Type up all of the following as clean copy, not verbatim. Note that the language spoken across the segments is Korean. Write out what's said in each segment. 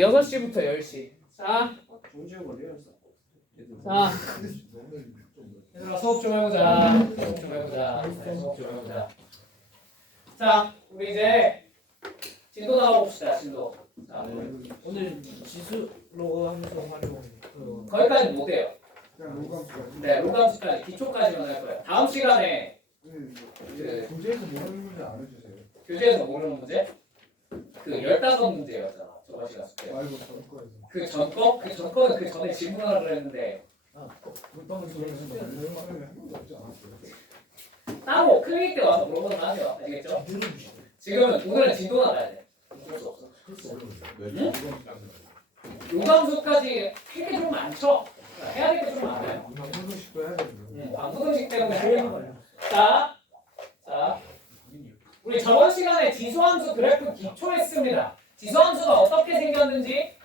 6시부터 10시. 자, 얘들아 수업 좀 해보자. 자, 우리 이제 진도 나와봅시다. 진도. 자, 오늘 지수로 하면서 활용 거기까지 못해요. 그냥 로감수까지. 네, 로감수까지 기초까지만 할 거예요. 다음 시간에 교재에서 모르는 문제 안 해주세요. 교재에서 모르는 문제 그 15문제였잖아. 저번 시간 숙제. 말고 전 거에서. 그 전 거? 그 전 거는 그 전에 질문하려고 그랬는데 물방울 소리에서 내용 말하는 한 번도 없지 않았어요. 따로 클릭 때 와서 물어보는 거 하세요. 알겠죠? 지금 오늘은 진도나 가야 돼. 어쩔 수 없어. 응? 요강수까지 할 게 좀 많죠? 해야 될 게 좀 많아요. 방송식도 해야 되는데. 방송식 때문에 하는 거예요. 자, 우리 저번 시간에 지수함수 그래프 기초했습니다. 지수함수가 어떻게 생겼는지,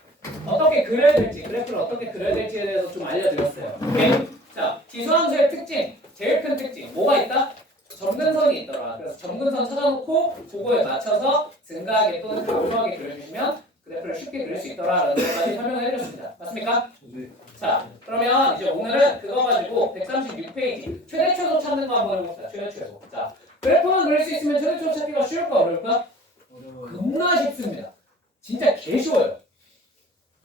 어떻게 그려야 될지, 그래프를 어떻게 그려야 될지에 대해서 좀 알려드렸어요. 오케이? 자, 지수함수의 특징, 제일 큰 특징, 뭐가 있다? 점근선이 있더라. 그래서 점근선 찾아놓고 그거에 맞춰서 증가하게 또는 묘하게 그려주시면 그래프를 쉽게 그릴 수 있더라라는 것까지 설명을 해줬습니다. 맞습니까? 네. 자, 그러면 이제 오늘은 그거 가지고 136페이지 최대 최소 찾는 거 한번 해봅시다. 최대 최소. 자, 그래프만 그릴 수 있으면 최대 최소 찾기가 쉬울까 어려울까? 겁나 쉽습니다. 진짜 개 쉬워요.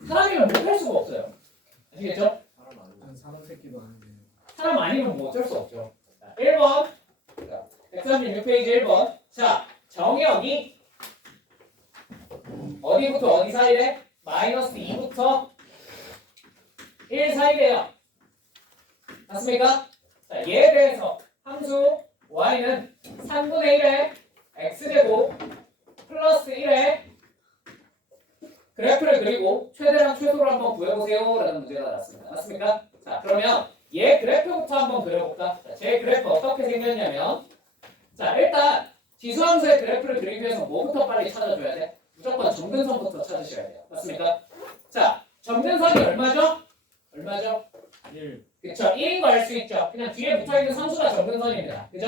사람이면 못할 수가 없어요. 아시겠죠? 사람 새끼도 아닌데. 사람 아니면 뭐 어쩔 수 없죠. 자, 1번. 자, 136페이지 1번. 자, 정의역이 어디부터 어디 사이래? 마이너스 2부터 1 사이래요. 맞습니까? 자, 얘에 대해서 함수 y는 3분의 1의 x제곱 플러스 1의 그래프를 그리고 최대랑 최소를 한번 구해보세요 라는 문제가 나왔습니다. 맞습니까? 자, 그러면 얘 그래프부터 한번 그려볼까? 자, 제 그래프 어떻게 생겼냐면 자, 일단 지수함수의 그래프를 그리기 위해서 뭐부터 빨리 찾아줘야 돼? 무조건 점근선부터 찾으셔야 돼요. 맞습니까? 자, 점근선이 얼마죠? 얼마죠? 1 그쵸? 1인 거 알 수 있죠? 그냥 뒤에 붙어있는 상수가 점근선입니다. 그죠?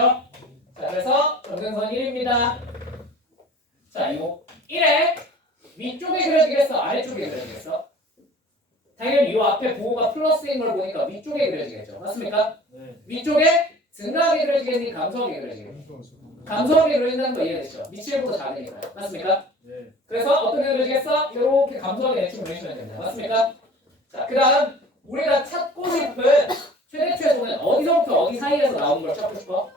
자, 그래서 점근선 1입니다. 자, 이거 1에 위쪽에 그려지겠어? 아래쪽에 그려지겠어? 당연히 이 앞에 부호가 플러스인 걸 보니까 위쪽에 그려지겠죠? 맞습니까? 네. 위쪽에 증가하게 그려지겠니? 감소하게 그려지겠니? 감소하게 그려진다는 거 이해되시죠? 밑칠보다 작으니까요. 맞습니까? 네. 그래서 어떻게 그려지겠어? 이렇게 감소하게 대충 그리시면 됩니다. 맞습니까? 자, 그 다음 우리가 찾고 싶은 최대 최소는 어디서부터 어디 사이에서 나오는 걸 찾고 싶어?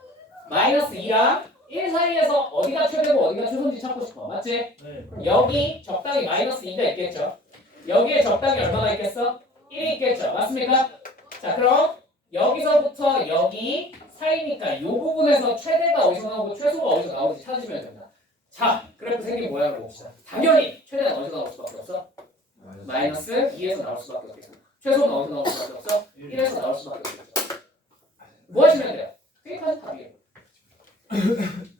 마이너스 2랑 1 사이에서 어디가 최대고 어디가 최소인지 찾고 싶어. 맞지? 네. 그럼 여기 적당히 마이너스 2가 있겠죠? 여기에 적당히 얼마가 있겠어? 1이 있겠죠? 맞습니까? 자, 그럼 여기서부터 여기 사이니까 이 부분에서 최대가 어디서 나오고 최소가 어디서 나오는지 찾으시면 됩니다. 자, 그래프 생긴 모양을 봅시다. 당연히 최대는 어디서 나올 수밖에 없어? 마이너스 2에서 나올 수밖에 없겠죠. 최소는 어디서 나올 수밖에 없어? 1에서 나올 수밖에 없겠죠. 뭐 하시면 돼요? 대입하면 답이에요.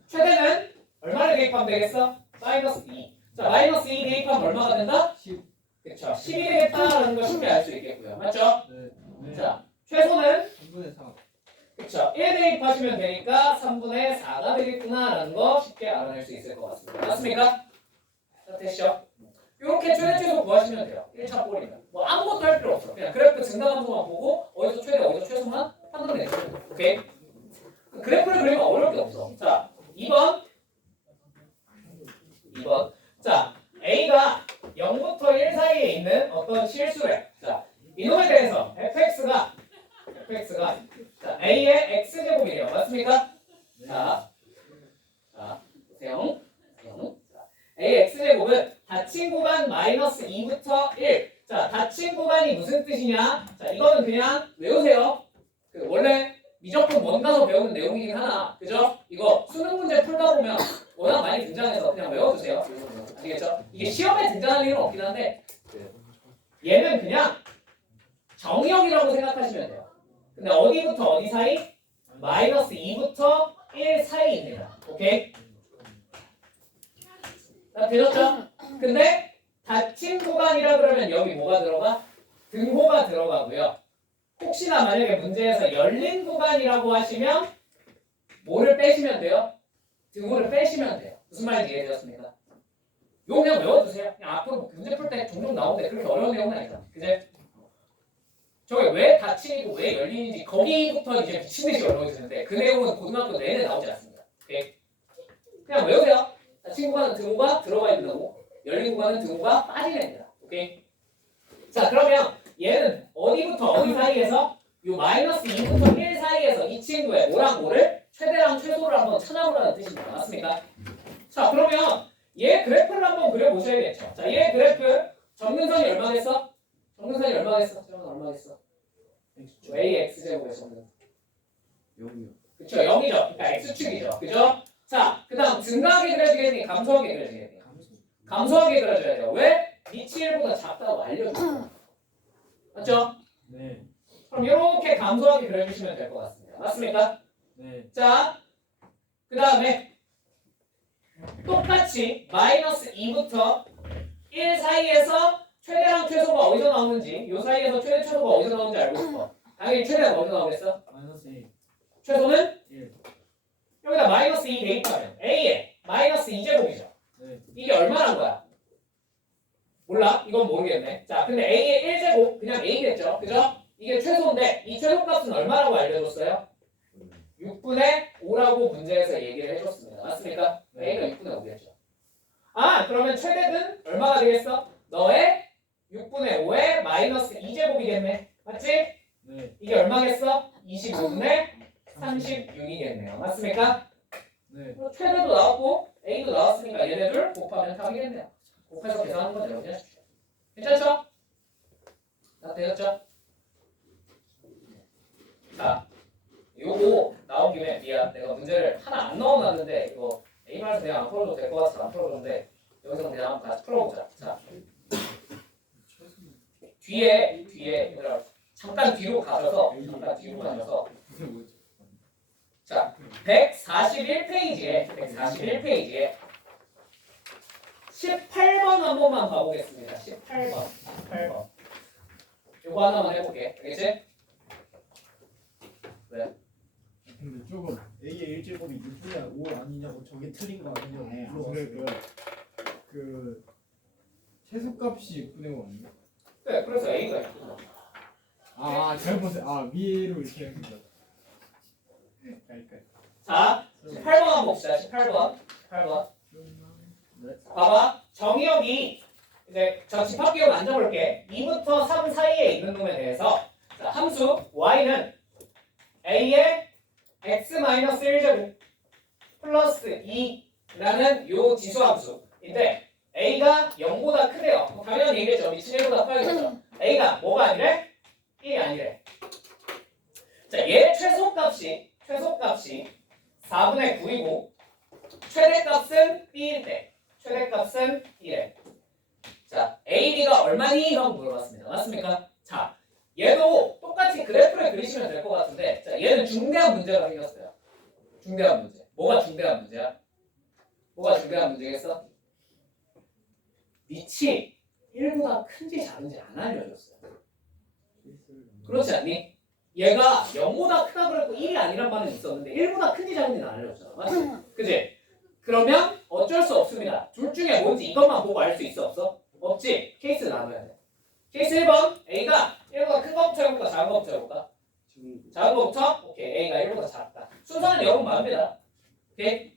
최대는 얼마를 대입하면 되겠어? 마이너스 2. 자, 마이너스 2 대입하면 얼마가 된다? 10. 그쵸. 10이 되겠다라는 걸 쉽게 알 수 있겠고요. 맞죠? 네. 자, 최소는 3분의 4 그쵸. 1 대입하시면 되니까 3분의 4가 되겠구나라는 거 쉽게 알아낼 수 있을 것 같습니다. 맞습니까? 자, 됐죠? 이렇게 최대 최소 구하시면 돼요. 1차 꼴이면. 뭐 아무것도 할 필요 없어. 그냥 그래프 증가함수만 보고 어디서 최대 어디서 최소만 판단해내시면 돼요. 오케이? 그래프를 그리면 어려울 게 없어. 자, 2번. 자, A가 0부터 1 사이에 있는 어떤 실수래. 자, 이놈에 대해서 fx가 자, A의 x제곱이래요. 맞습니까? 자, 보세요. 자, A의 x제곱은 닫힌 구간 마이너스 2부터 1. 자, 닫힌 구간이 무슨 뜻이냐? 자, 이거는 그냥 외우세요. 그 원래 미적분 원 가서 배우는 내용이긴 하나, 그죠? 이거 수능 문제 풀다 보면 워낙 많이 등장해서 그냥 외워두세요. 아시겠죠? 이게 시험에 등장할 일은 없긴 한데 얘는 그냥 정의역이라고 생각하시면 돼요. 근데 어디부터 어디 사이? 마이너스 2부터 1 사이입니다. 오케이? 자, 되셨죠? 근데 닫힌 구간이라 그러면 여기 뭐가 들어가? 등호가 들어가고요. 혹시나 만약에 문제에서 열린 구간이라고 하시면 뭐를 빼시면 돼요? 등호를 빼시면 돼요. 무슨 말인지 이해되셨습니까? 요거 그냥 외워두세요. 그냥 앞으로 문제 풀 때 종종 나오는데 그렇게 어려운 내용은 아니다. 그제? 저게 왜 닫히고 왜 열리는지 거기부터 이제 미친듯이 어려워지는데 그 내용은 고등학교 내내 나오지 않습니다. 오케이? 그냥 외우세요. 닫힌 구간은 등호가 들어가 있는 거고 열린 구간은 등호가 빠지는 겁니다. 오케이? 자 그러면 얘는 어디부터 어디 사이에서 요 마이너스 2부터 1 사이에서 이 친구의 뭐랑 뭐를 최대랑 최소를 한번 찾아보라는 뜻입니다. 맞습니까? 자 그러면 얘 그래프를 한번 그려보셔야겠죠. 자 얘 그래프 정근선이 얼마겠어? 정근선이 얼마겠어? 정근 얼마겠어? AX제곱의 정근. 0이요. 그쵸 0이죠. 그러니까 X축이죠. 그죠? 자 그 다음 증가하게 그려지겠니? 감소하게 그려지겠니? 감소하게 그려줘야 돼요. 왜? 밑이 1보다 작다고 알려줘요. 맞죠? 네. 그럼 이렇게 감소하게 그려주시면 될 것 같습니다. 맞습니까? 네. 자, 그 다음에 똑같이 마이너스 2부터 1 사이에서 최대랑 최소가 어디서 나오는지 이 사이에서 최대 최소가 어디서 나오는지 알고 싶어. 당연히 최대가 어디서 나오겠어? 마이너스 1. 최소는 1. 여기다 마이너스 2 대입하면 A에 마이너스 2제곱이죠. 네. 이게 얼마란 거야? 몰라? 이건 모르겠네. 자, 근데 A의 1제곱 그냥 A겠죠. 그죠? 이게 최소인데 이 최소값은 얼마라고 알려줬어요? 6분의 5라고 문제에서 얘기를 해줬습니다. 맞습니까? 네. A가 6분의 5겠죠. 아, 그러면 최대는 얼마가 되겠어? 너의 6분의 5의 마이너스 2제곱이겠네. 맞지? 네. 이게 얼마겠어? 25분의 36이겠네요. 맞습니까? 네. 최대도 나왔고 A도 나왔으니까 얘네들 곱하면 답이겠네요. 곱해서 계산하는 건 여러분이 하십시오. 괜찮죠? 다 되었죠? 자, 요거 나온 김에 미안 내가 문제를 하나 안 넣어놨는데 이거 A말에서 그냥 안 풀어도 될 것 같아서 안 풀어줬는데 여기서 그냥 한번 같이 풀어보자. 자, 뒤에 얘들아 잠깐 뒤로 가셔서 자 141페이지에 18번 한 번만 봐보겠습니다. 18번 요거 하나만 해볼게. 알겠지? 왜? 근데 조금 A의 1제곱이 6분의 5 아니냐고 저게 틀린 거 아니냐고 물어봤어요. 그 최소값이 6분의 5 아니에요? 네, 그래서 A가 있구나. 아 잘못해. 아 위로 이렇게 합니다. 자, 18번 한번 봅시다. 18번. 봐봐. 정의역이 이제 저 집합기호 만져볼게. 2부터 3 사이에 있는 놈에 대해서 자, 함수 y는 a의 x-1제곱 플러스 2라는 요 지수함수인데 a가 0보다 크대요. 당연히 얘기했죠. 미친 1보다 커야겠죠. a가 뭐가 아니래? 1이 아니래. 자, 얘 최소값이 4분의 9이고 최대값은 b일 때 최대값은 1에 자 a, b가 얼마니? 라고 물어봤습니다. 맞습니까? 자 얘도 똑같이 그래프를 그리시면 될 것 같은데 자 얘는 중대한 문제가 생겼어요. 중대한 문제. 뭐가 중대한 문제야? 뭐가 중대한 문제겠어? 밑이 1보다 큰지 작은지 안 알려줬어요. 그렇지 않니? 얘가 0보다 크다 그랬고 1이 아니란 말은 있었는데 1보다 큰지 작은지는 안 알려줬잖아. 맞지? 그지? 그러면 어쩔 수 없습니다. 둘 중에 뭔지 이것만 보고 알 수 있어 없어? 없지? 케이스 나눠야 돼. 케이스 1번 A가 1보다 큰 거부터 해볼까? 작은 거부터 해볼까? 작은 거부터? 오케이 A가 1보다 작다. 순서는 여러분 마음입니다. 오케이?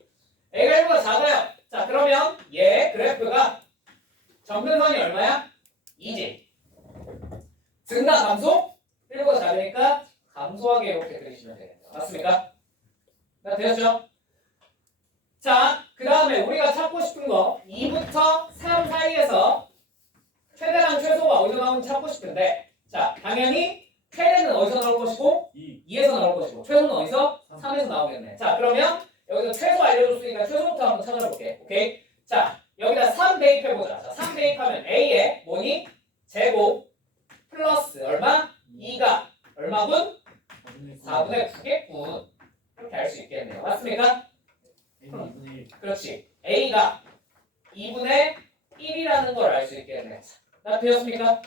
A가 1보다 작아요. 자 그러면 얘 그래프가 정근선이 얼마야? 2지. 증가 감소? 1보다 작으니까 감소하게 이렇게 그리시면 되겠네요. 맞습니까? 자 되었죠? 자, 그 다음에 우리가 찾고 싶은 거 2부터 3 사이에서 최대랑 최소가 어디서 나오는지 찾고 싶은데 자, 당연히 최대는 어디서 나올 것이고 2에서 나올 것이고 최소는 어디서? 3에서 나오겠네. 자, 그러면 여기서 최소 알려줬으니까 최소부터 한번 찾아볼게. 오케이? 자, 여기다 3 대입해보자. 자, 3 대입하면 A에 뭐니? 제곱 플러스 얼마? 2가 얼마분? 4분의 9겠군. 이렇게 알 수 있겠네요. 맞습니까? 그렇지. A가 2분의 1이라는 걸 알 수 있겠네. 다 되었습니까?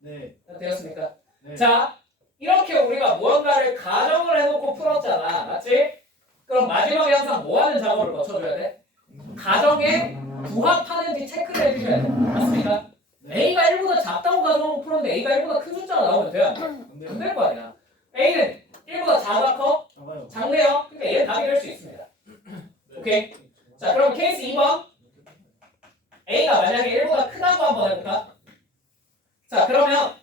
네. 다 되었습니까? 네. 자, 이렇게 우리가 무언가를 가정을 해놓고 풀었잖아. 맞지? 그럼 마지막에 항상 뭐 하는 작업을 거쳐줘야 돼? 가정의 부합하는지 체크를 해주셔야 돼요. 맞습니까? A가 1보다 작다고 가정하고 풀었는데 A가 1보다 큰 숫자가 나오면 돼요? 안 될 거 아니야. A는 1보다 작아 커? 작아요. 작네요. 그러니까 얘는 답이 될 수 있습니다. 오케이? 자, 그럼 케이스 2번. A가 만약에 1보다 크다고 한번 해볼까? 자, 그러면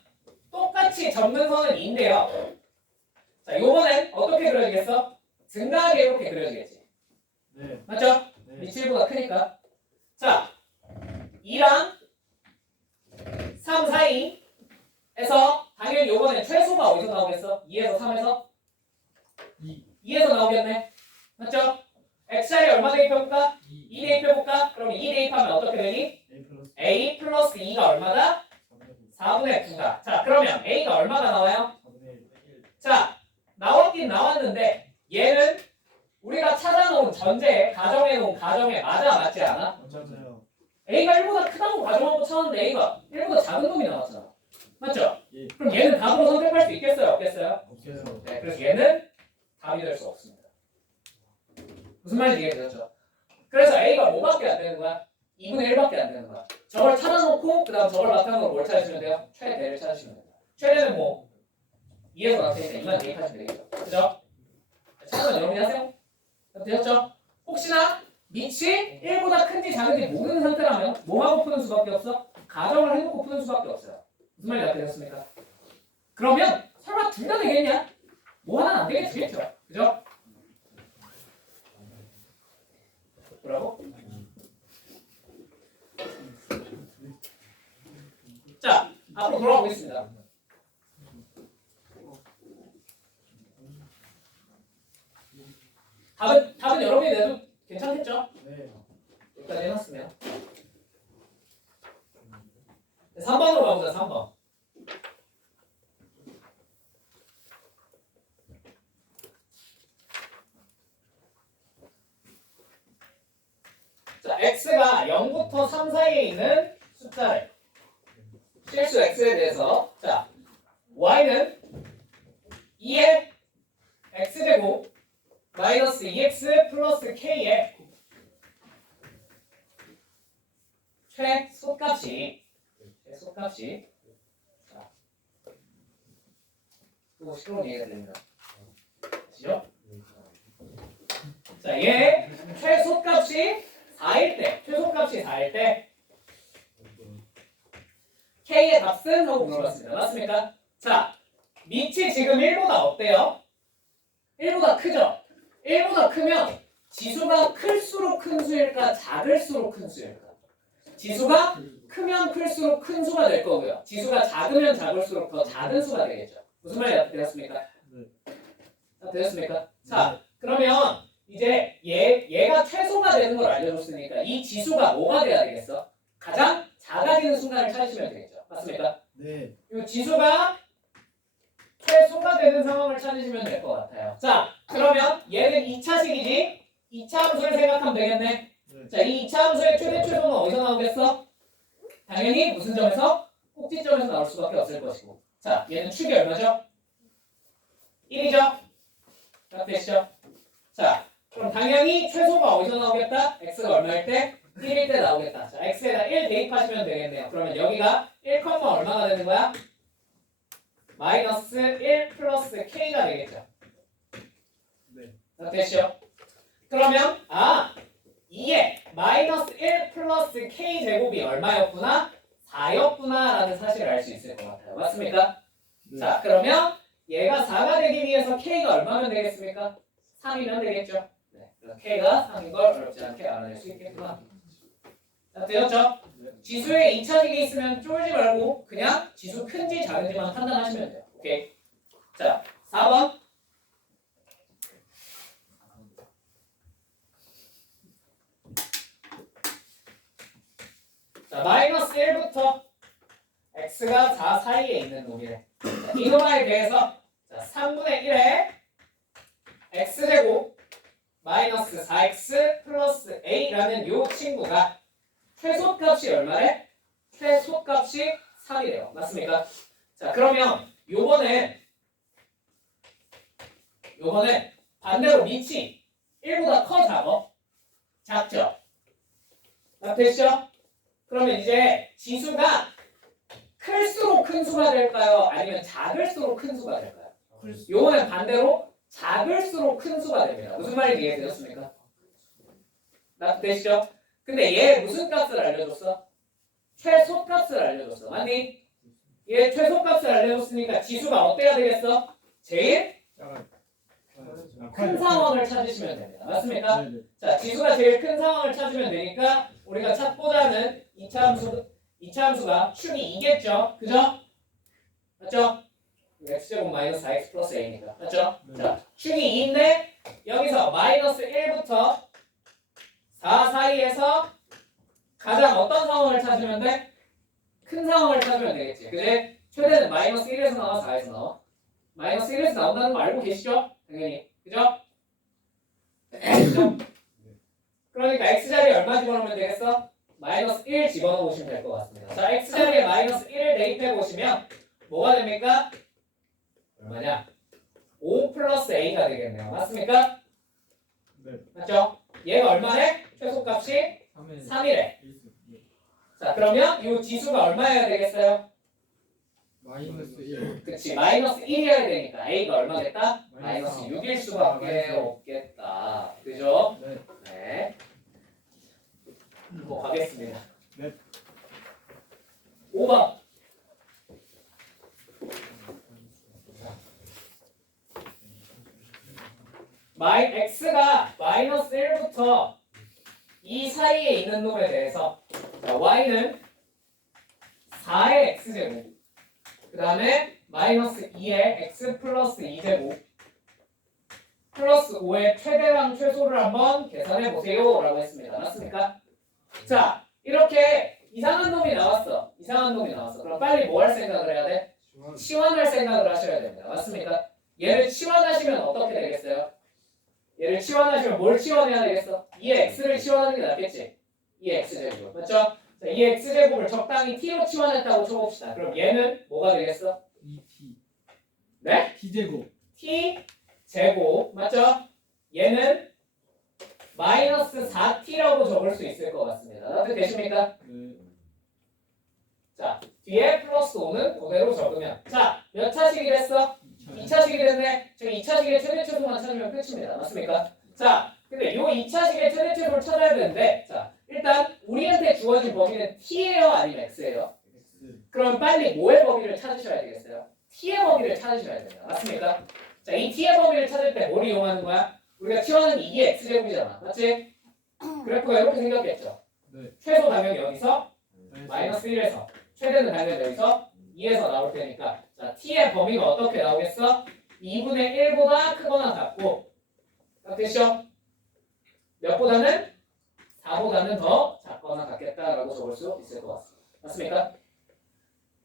똑같이 접근선은 2인데요. 자, 요번엔 어떻게 그려지겠어? 증가하게 이렇게 그려지겠지. 네. 맞죠? 네. 밑이 1보다 크니까. 자, 2랑 3 사이에서 당연히 요번에 최소가 어디서 나오겠어? 2에서 3에서? 2에서 나오겠네. 맞죠? x자리 얼마 대입해볼까? 2 대입해볼까? 그럼 2 대입하면 어떻게 되니? a 플러스 2가 얼마다? 4분의 9다. 자, 그러면 a가 얼마가 나와요? 자, 나왔긴 나왔는데 얘는 우리가 찾아놓은 전제에 가정해놓은 가정에 맞지 않아? 맞아요. a가 1보다 크다고 가정하고 찾았는데 a가 1보다 작은 놈이 나왔잖아. 맞죠? 예. 그럼 얘는 답으로 선택할 수 있겠어요? 없겠어요? 없어요. 네, 그래서 얘는 답이 될 수 없습니다. 무슨 말인지 이해되셨죠? 그래서 a가 뭐밖에 안 되는 거야? 2분의 1밖에 안 되는 거야. 저걸 찾아놓고 그 다음 저걸 바탕으로 뭘 찾으시면 돼요? 최대를 찾으시면 됩니다. 최대는 뭐 2에서 나왔으니까 2만 대입하시면 되겠죠. 그죠? 찾으면 여러분이 하세요. 되셨죠? 혹시나 밑이 1보다 큰지 작은지 모르는 상태라면 뭐 하고 푸는 수밖에 없어? 가정을 해놓고 푸는 수밖에 없어요. 무슨 말인지 알겠습니까? 그러면 설마 둘 다 되겠냐? 뭐 하나는 안 되게 되겠죠. 그죠? 뭐라고? 자, 앞으로 돌아가 보겠습니다. 답은 여러분이 내도 괜찮겠죠? 네. 여기까지 해놨으면 3번으로 가보자. 3번. 자, x가 0부터 3 사이에 있는 숫자를 실수 x에 대해서 자 y는 2의 x제곱 마이너스 2x 플러스 k의 최소값이 자 또 시끄러운 얘기가 됩니다. 아시죠? 자, 얘 최소값이 4일 때 k의 값은 하고 물어봤습니다. 맞습니까? 자, 밑이 지금 1보다 어때요? 1보다 크죠? 1보다 크면 지수가 클수록 큰 수일까? 작을수록 큰 수일까? 지수가 크면 클수록 큰 수가 될 거고요. 지수가 작으면 작을수록 더 작은 수가 되겠죠. 무슨 말이 되었습니까? 되었습니까? 자, 그러면 이제 얘가 최소가 되는 걸 알려줬으니까 이 지수가 뭐가 돼야 되겠어? 가장 작아지는 순간을 찾으시면 되겠죠. 맞습니까? 네. 이 지수가 최소가 되는 상황을 찾으시면 될 것 같아요. 자, 그러면 얘는 2차식이지? 2차 함수를 생각하면 되겠네. 네. 자, 이 2차 함수의 최대 최소는 어디서 나오겠어? 당연히 무슨 점에서? 꼭지점에서 나올 수밖에 없을 것이고. 자, 얘는 축이 얼마죠? 1이죠? 딱 되시죠? 자, 그럼 당연히 최소가 어디서 나오겠다? x가 얼마일 때? 1일 때 나오겠다. 자, x에다 1 대입하시면 되겠네요. 그러면 여기가 1, 얼마가 되는 거야? 마이너스 1 플러스 k가 되겠죠. 네. 자, 되시죠? 그러면 2에 마이너스 1 플러스 k 제곱이 얼마였구나? 4였구나 라는 사실을 알 수 있을 것 같아요. 맞습니까? 네. 자, 그러면 얘가 4가 되기 위해서 k가 얼마면 되겠습니까? 3이면 되겠죠. 네, 그래서 k가 3인 걸 어렵지 않게 알아낼 수 있겠구나. 자, 되었죠? 지수에 2차식이 있으면 쫄지 말고 그냥 지수 큰지 작은지만 판단하시면 돼요. 오케이. 자, 4번. 자, 마이너스 1부터 x가 4 사이에 있는 놈이래. 자, 이 놈에 대해서 자, 3분의 1에 x제곱 마이너스 4x 플러스 a라는 요 친구가 최소값이 얼마래? 최소값이 3이래요. 맞습니까? 자, 그러면 요번에 반대로 밑이 1보다 커 작어? 작죠? 됐죠? 그러면 이제 지수가 클수록 큰 수가 될까요? 아니면 작을수록 큰 수가 될까요? 요거는 반대로 작을수록 큰 수가 됩니다. 무슨 말인지 이해되셨습니까? 되시죠? 근데 얘 무슨 값을 알려줬어? 최소값을 알려줬어. 맞니? 얘 최소값을 알려줬으니까 지수가 어때야 되겠어? 제일 큰 상황을 찾으시면 됩니다. 맞습니까? 네네. 자, 지수가 제일 큰 상황을 찾으면 되니까 우리가 찾고자 하는 2차 함수가 축이 2겠죠? 그죠? 맞죠? x제곱 마이너스 4x 플러스 a니까. 맞죠? 네. 자, 축이 2인데 여기서 마이너스 1부터 4 사이에서 가장 어떤 상황을 찾으면 돼? 큰 상황을 찾으면 되겠지. 그지? 최대는 마이너스 1에서 나와 4에서 나와. 마이너스 1에서 나온다는 거 알고 계시죠? 당연히. 그죠? 그죠? 그러니까 x자리에 얼마 집어넣으면 되겠어? 마이너스 1 집어넣어 보시면 될 것 같습니다. 자, x자리에 마이너스 1을 대입해 보시면 뭐가 됩니까? 얼마냐? 5 플러스 a가 되겠네요. 맞습니까? 네. 맞죠? 얘가 얼마래? 최소값이 3이래. 자, 그러면 이 지수가 얼마여야 되겠어요? 마이너스 1. 그치, 마이너스 1이어야 되니까 a가 얼마겠다? 마이너스 마이너스 6일 수밖에 없겠다. 그죠? 네. 네. 뭐 가겠습니다. 네. 5번. x가 마이너스 1부터 2 사이에 있는 놈에 대해서 자, y는 4의 x제곱 그 다음에 마이너스 2의 x 플러스 2제곱 플러스 5의 최대랑 최소를 한번 계산해 보세요 라고 했습니다. 맞습니까? 자, 이렇게 이상한 놈이 나왔어. 이상한 놈이 나왔어. 그럼 빨리 뭐 할 생각을 해야 돼? 치환할 생각을 하셔야 됩니다. 맞습니까? 얘를 치환하시면 어떻게 되겠어요? 얘를 치환하시면 뭘 치환해야 되겠어? 2의 x를 치환하는 게 낫겠지? 2의 x제곱. 맞죠? 자, 2의 x제곱을 적당히 t로 치환했다고 쳐봅시다. 그럼 얘는 뭐가 되겠어? 2t. 네? t제곱. t 제곱. 맞죠? 얘는 마이너스 4t라고 적을 수 있을 것 같습니다. 나도 되십니까? 네. 자, 뒤에 플러스 5는 그대로 적으면 자, 몇 차식이 됐어? 2차식이 됐네. 저기 2차식의 최대 최소만 찾으면 끝입니다. 맞습니까? 자, 근데 요 2차식의 최대 최소를 찾아야 되는데 자, 일단 우리한테 주어진 범위는 t예요? 아니면 x예요? x. 그럼 빨리 뭐의 범위를 찾으셔야 되겠어요? t의 범위를 찾으셔야 됩니다. 맞습니까? 자, 이 t의 범위를 찾을 때 뭘 이용하는 거야? 우리가 치환은 2의 x제곱이잖아. 맞지? 그래프가 이렇게 생겼겠죠? 네. 최소 당연히 여기서 네. 마이너스 1에서 최대는 당연히 여기서 2에서 나올 테니까 자, t의 범위가 어떻게 나오겠어? 2분의 1보다 크거나 같고 됐죠? 몇보다는? 4보다는 더 작거나 같겠다라고 적을 수 있을 것 같습니다. 맞습니까?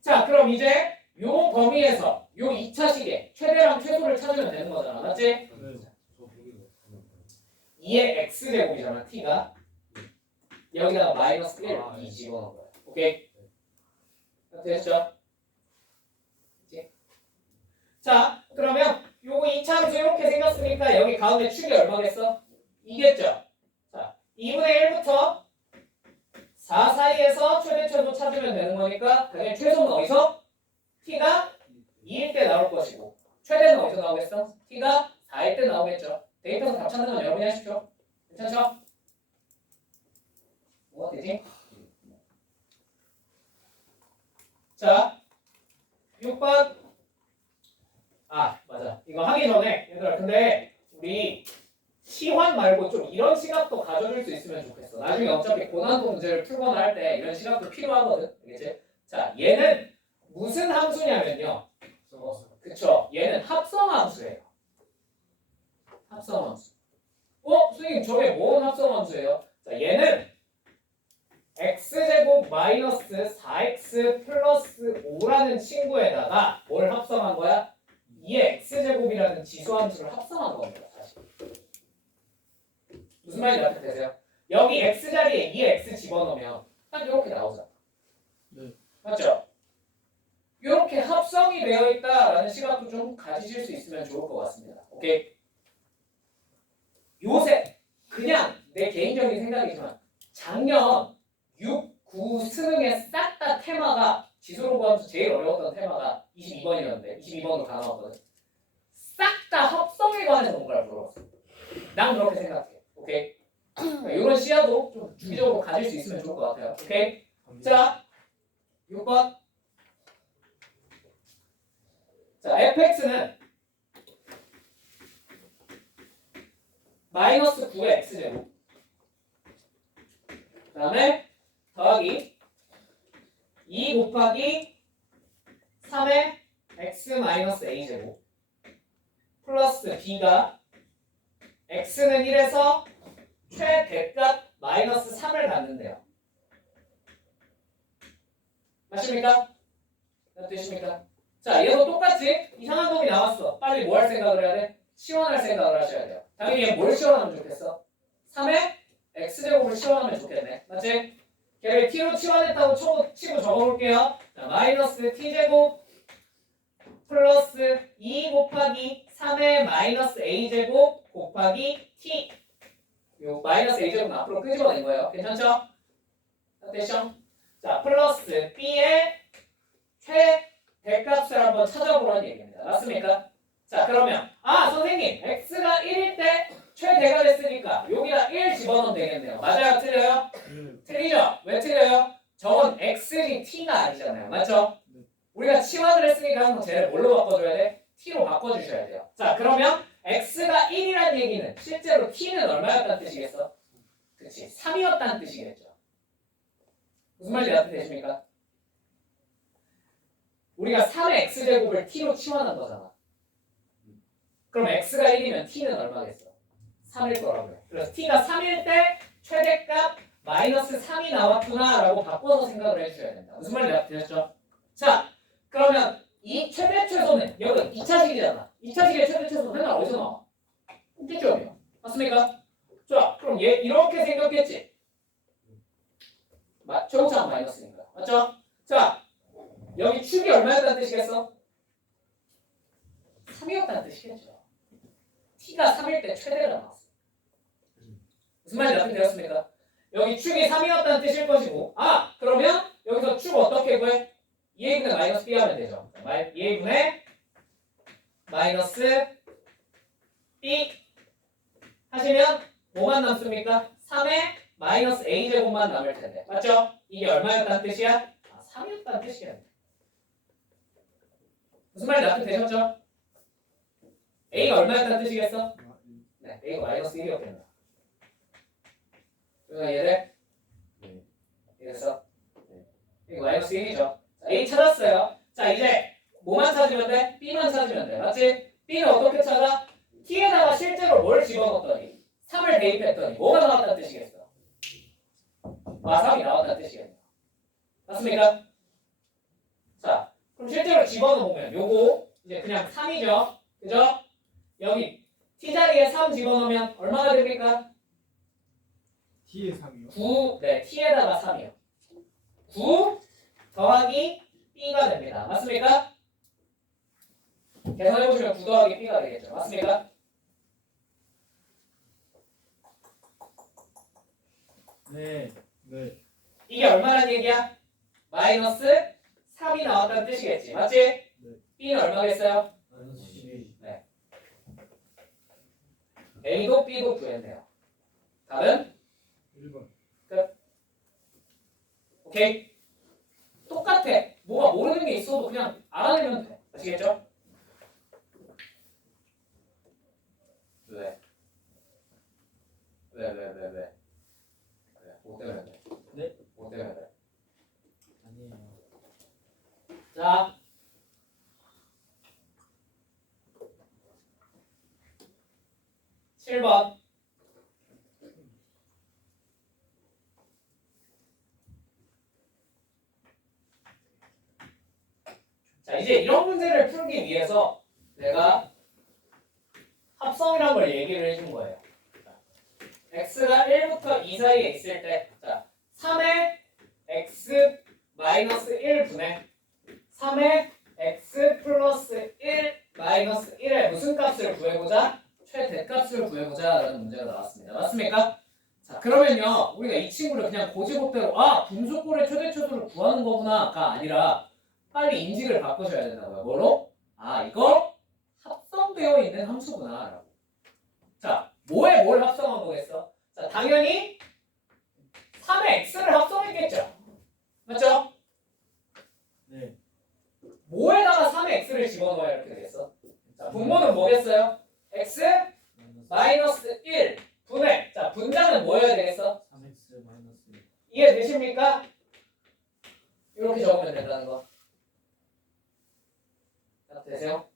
자, 그럼 이제 요 범위에서 요 2차식의 최대랑 최소를 찾으면 되는 거잖아. 맞지? 네. 2의 x제곱이잖아, t가. 여기다가 마이너스 1, 2 집어넣은 거야. 오케이? 됐죠? 자, 그러면 요거 2차 함수 이렇게 생겼으니까 여기 가운데 축이 얼마겠어? 2겠죠? 자, 2분의 1부터 4 사이에서 최대 최소 찾으면 되는 거니까 당연히 최소는 어디서? t가 2일 때 나올 것이고 최대는 어디서 나오겠어? t가 4일 때 나오겠죠? 데이터에서 답 찾는 건 여러분이 하십시오. 괜찮죠? 뭐가 되지? 자, 6번. 아, 맞아. 이거 하기 전에 얘들아, 근데 우리 치환 말고 좀 이런 시각도 가져줄 수 있으면 좋겠어. 나중에 어차피 고난도 문제를 풀거나 할 때 이런 시각도 필요하거든. 알겠지? 자, 얘는 무슨 함수냐면요. 그쵸? 얘는 합성함수예요. 합성함수. 선생님 저게 뭔 합성함수예요? 자, 얘는 x제곱 마이너스 4x 플러스 5라는 친구에다가 뭘 합성한 거야? 2의 x제곱이라는 지수함수를 합성한 겁니다. 사실. 무슨 말인지 납득되세요? 여기 x자리에 2의 x 집어넣으면 딱 이렇게 나오잖아. 네. 맞죠? 이렇게 합성이 되어 있다라는 시각도 좀 가지실 수 있으면 좋을 것 같습니다. 오케이? 요새 그냥 내 개인적인 생각이지만 작년 6, 9 수능에 싹 다 테마가 지수로 구하면서 제일 어려웠던 테마가 22번이었는데 22번으로 다 나왔거든. 싹 다 합성에 관해서 뭔가를 물어봤어. 난 그렇게 생각해. 오케이? 이런 시야도 좀 주기적으로 가질 수 있으면 좋을 것 같아요. 오케이? 자, 6번. 자, fx는 마이너스 9의 x제곱 그 다음에 더하기 2 곱하기 3의 x 마이너스 a제곱 플러스 b가 x는 1에서 최대값 마이너스 3을 갖는데요. 맞습니까? 되십니까? 자, 얘도 똑같이 이상한 놈이 나왔어. 빨리 뭐 할 생각을 해야 돼? 치환할 생각을 하셔야 돼요. 당연히 얘 뭘 치환하면 좋겠어? 3의 x제곱을 치환하면 좋겠네. 맞지? 걔를 t로 치환했다고 치고 적어볼게요. 자, 마이너스 t제곱 플러스 2 곱하기 3의 마이너스 a제곱 곱하기 t. 요 마이너스 a제곱은 앞으로 끄집어낸 거예요. 괜찮죠? 됐죠? 자, 플러스 b의 최대값을 한번 찾아보라는 얘기입니다. 맞습니까? 자, 그러면 선생님 x가 1일 때 최대가 됐으니까 여기다 1 집어넣으면 되겠네요. 맞아요? 틀려요? 틀리죠? 왜 틀려요? 저건 x지 t가 아니잖아요. 맞죠? 우리가 치환을 했으니까 항상 쟤를 뭘로 바꿔줘야 돼? t로 바꿔주셔야 돼요. 자, 그러면 x가 1이란 얘기는 실제로 t는 얼마였다는 뜻이겠어? 그치, 3이었다는 뜻이겠죠. 무슨 말인지 이해되십니까? 우리가 3의 x제곱을 t로 치환한 거잖아. 그럼 x가 1이면 t는 얼마겠어? 3일 거라고요. 그래서 t가 3일 때 최대값 마이너스 3이 나왔구나 라고 바꿔서 생각을 해주셔야 된다. 무슨 말인지 되셨죠? 자, 그러면 이 최대 최소는 여기 2차식이잖아. 2차식의 최대 최소는 맨날 어디서 나와? 꼭지점이요. 맞습니까? 자, 그럼 얘 이렇게 생겼겠지? 최고차는 마이너스니까. 맞죠? 자, 여기 축이 얼마였다는 뜻이겠어? 3이었다는 뜻이겠죠. t가 3일 때 최대가 나왔어. 무슨 말인지 되었습니까? 여기 축이 3이었다는 뜻일 것이고 그러면 여기서 축 어떻게 구해? 2a분의 마이너스 b 하면 되죠. 2a분의 마이너스 b 하시면 뭐만 남습니까? 3의 마이너스 a제곱만 남을 텐데. 맞죠? 이게 얼마였다는 뜻이야? 3이었다는 뜻이야. 무슨 말인지 되셨죠? a가 얼마였다는 뜻이겠어? 네, a가 마이너스 1이었겠네. 그래서 얘를 이랬어? 이거 마이너스 1이죠. A 찾았어요. 자, 이제 뭐만 찾으면 돼? B만 찾으면 돼. 맞지? B는 어떻게 찾아? T에다가 실제로 뭘 집어넣었더니 3을 대입했더니 뭐가 나왔다는 뜻이겠어? 3이 나왔다는 뜻이겠네요. 맞습니까? 자, 그럼 실제로 집어넣으면 요거 이제 그냥 3이죠. 그죠? 여기 T자리에 3 집어넣으면 얼마가 됩니까? t의 3이요? 9, 네, T에다가 3이요. 9 더하기 B가 됩니다. 맞습니까? 계산해보시면 9 더하기 B가 되겠죠. 맞습니까? 네. 이게 얼마란 얘기야? 마이너스 3이 나왔다는 뜻이겠지. 맞지? 네. B는 얼마겠어요? 마이너스 12. 네. A도 B도 구했네요. 답은? 1번. 끝. 오케이? 똑같아. 뭐가 모르는 게 있어도 그냥 알아내면 돼. 아시겠죠? 왜? 뭐 때문에 돼? 네? 뭐 때문에 돼? 아니에요. 자. (7번) 자, 이제 이런 문제를 풀기 위해서 내가 합성이라는 걸 얘기를 해준 거예요. x가 1부터 2 사이에 있을 때, 자, 3의 x 마이너스 1분의 3의 x 플러스 1 마이너스 1의 무슨 값을 구해보자? 최대값을 구해보자 라는 문제가 나왔습니다. 맞습니까? 자, 그러면요, 우리가 이 친구를 그냥 고지고대로 분수꼴의 최대초수를 구하는 거구나가 아니라 빨리 인식을 바꾸셔야 된다고요. 뭐로? 이거 합성되어 있는 함수구나. 라고. 자, 뭐에 뭘 합성한 거겠어? 자, 당연히 3의 x를 합성했겠죠. 맞죠? 네. 뭐에다가 3의 x를 집어넣어야 이렇게 되겠어? 자, 분모는 뭐겠어요? x 마이너스 1 분의, 자, 분자는 뭐여야 되겠어? 3x 마이너스 1. 이해되십니까? 이렇게 적으면 된다는 거. 자, 되세요?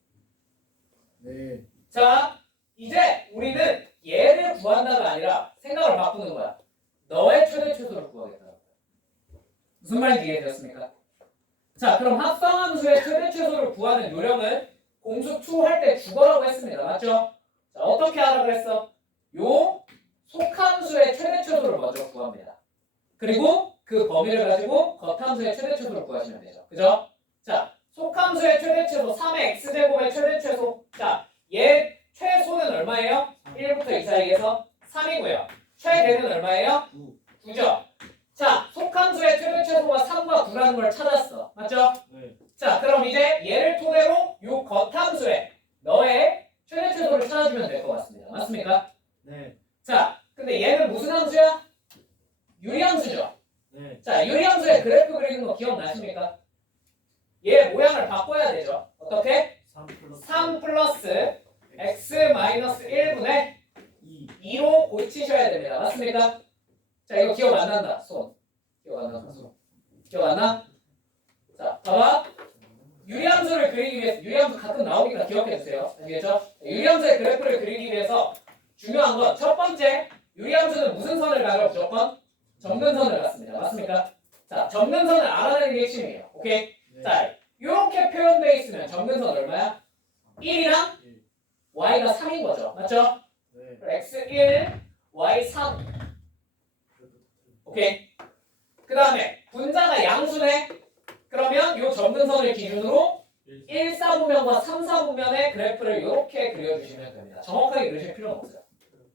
네. 자, 이제 우리는 얘를 구한다가 아니라 생각을 바꾸는 거야. 너의 최대 최소를 구하겠다. 무슨 말인지 이해되셨습니까? 자, 그럼 합성함수의 최대 최소를 구하는 요령은 공수 2 할 때 국어라고 했습니다. 맞죠? 자, 어떻게 하라 그랬어? 요 속함수의 최대 최소를 먼저 구합니다. 그리고 그 범위를 가지고 겉함수의 최대 최소를 구하시면 되죠. 그죠? 자, 속함수의 최대 최소 3의 x제곱의 최대 최소. 자, 얘 최소는 얼마예요? 1부터 2 사이에서 3이고요. 최대는 얼마예요? 9죠. 자, 속함수의 최대 최소가 3과 9라는 걸 찾았어. 맞죠? 네. 자, 그럼 이제 얘를 토대로 요 겉함수에 너의 최대 최소를 찾아주면 될 것 같습니다. 맞습니까? 네. 자, 근데 얘는 무슨 함수야? 유리함수죠. 네. 자, 유리함수의 그래프 그리는 거 기억나십니까? 얘 모양을 바꿔야 되죠. 어떻게? 3 플러스 x 마이너스 1분의 2로 고치셔야 됩니다. 맞습니까? 자, 이거 기억 안 난다. 손. 기억 안 난다. 손. 기억 안 나? 자, 봐봐. 유리함수를 그리기 위해서, 유리함수 가끔 나오니까 기억해 주세요. 알겠죠? 유리함수의 그래프를 그리기 위해서 중요한 건 첫 번째, 유리함수는 무슨 선을 가요? 무조건 점근선을 갖습니다. 맞습니까? 자, 점근선을 알아내는 게 핵심이에요. 오케이? 네. 자, 이렇게 표현되어 있으면 점근선 얼마야? 1이랑 y가 3인 거죠. 맞죠? 네. x1, y3. 오케이? 그 다음에 분자가 양수네. 그러면 이 점근선을 기준으로 1, 4분면과 3, 4분면의 그래프를 이렇게 그려주시면 됩니다. 정확하게 그리실 필요는 없어요.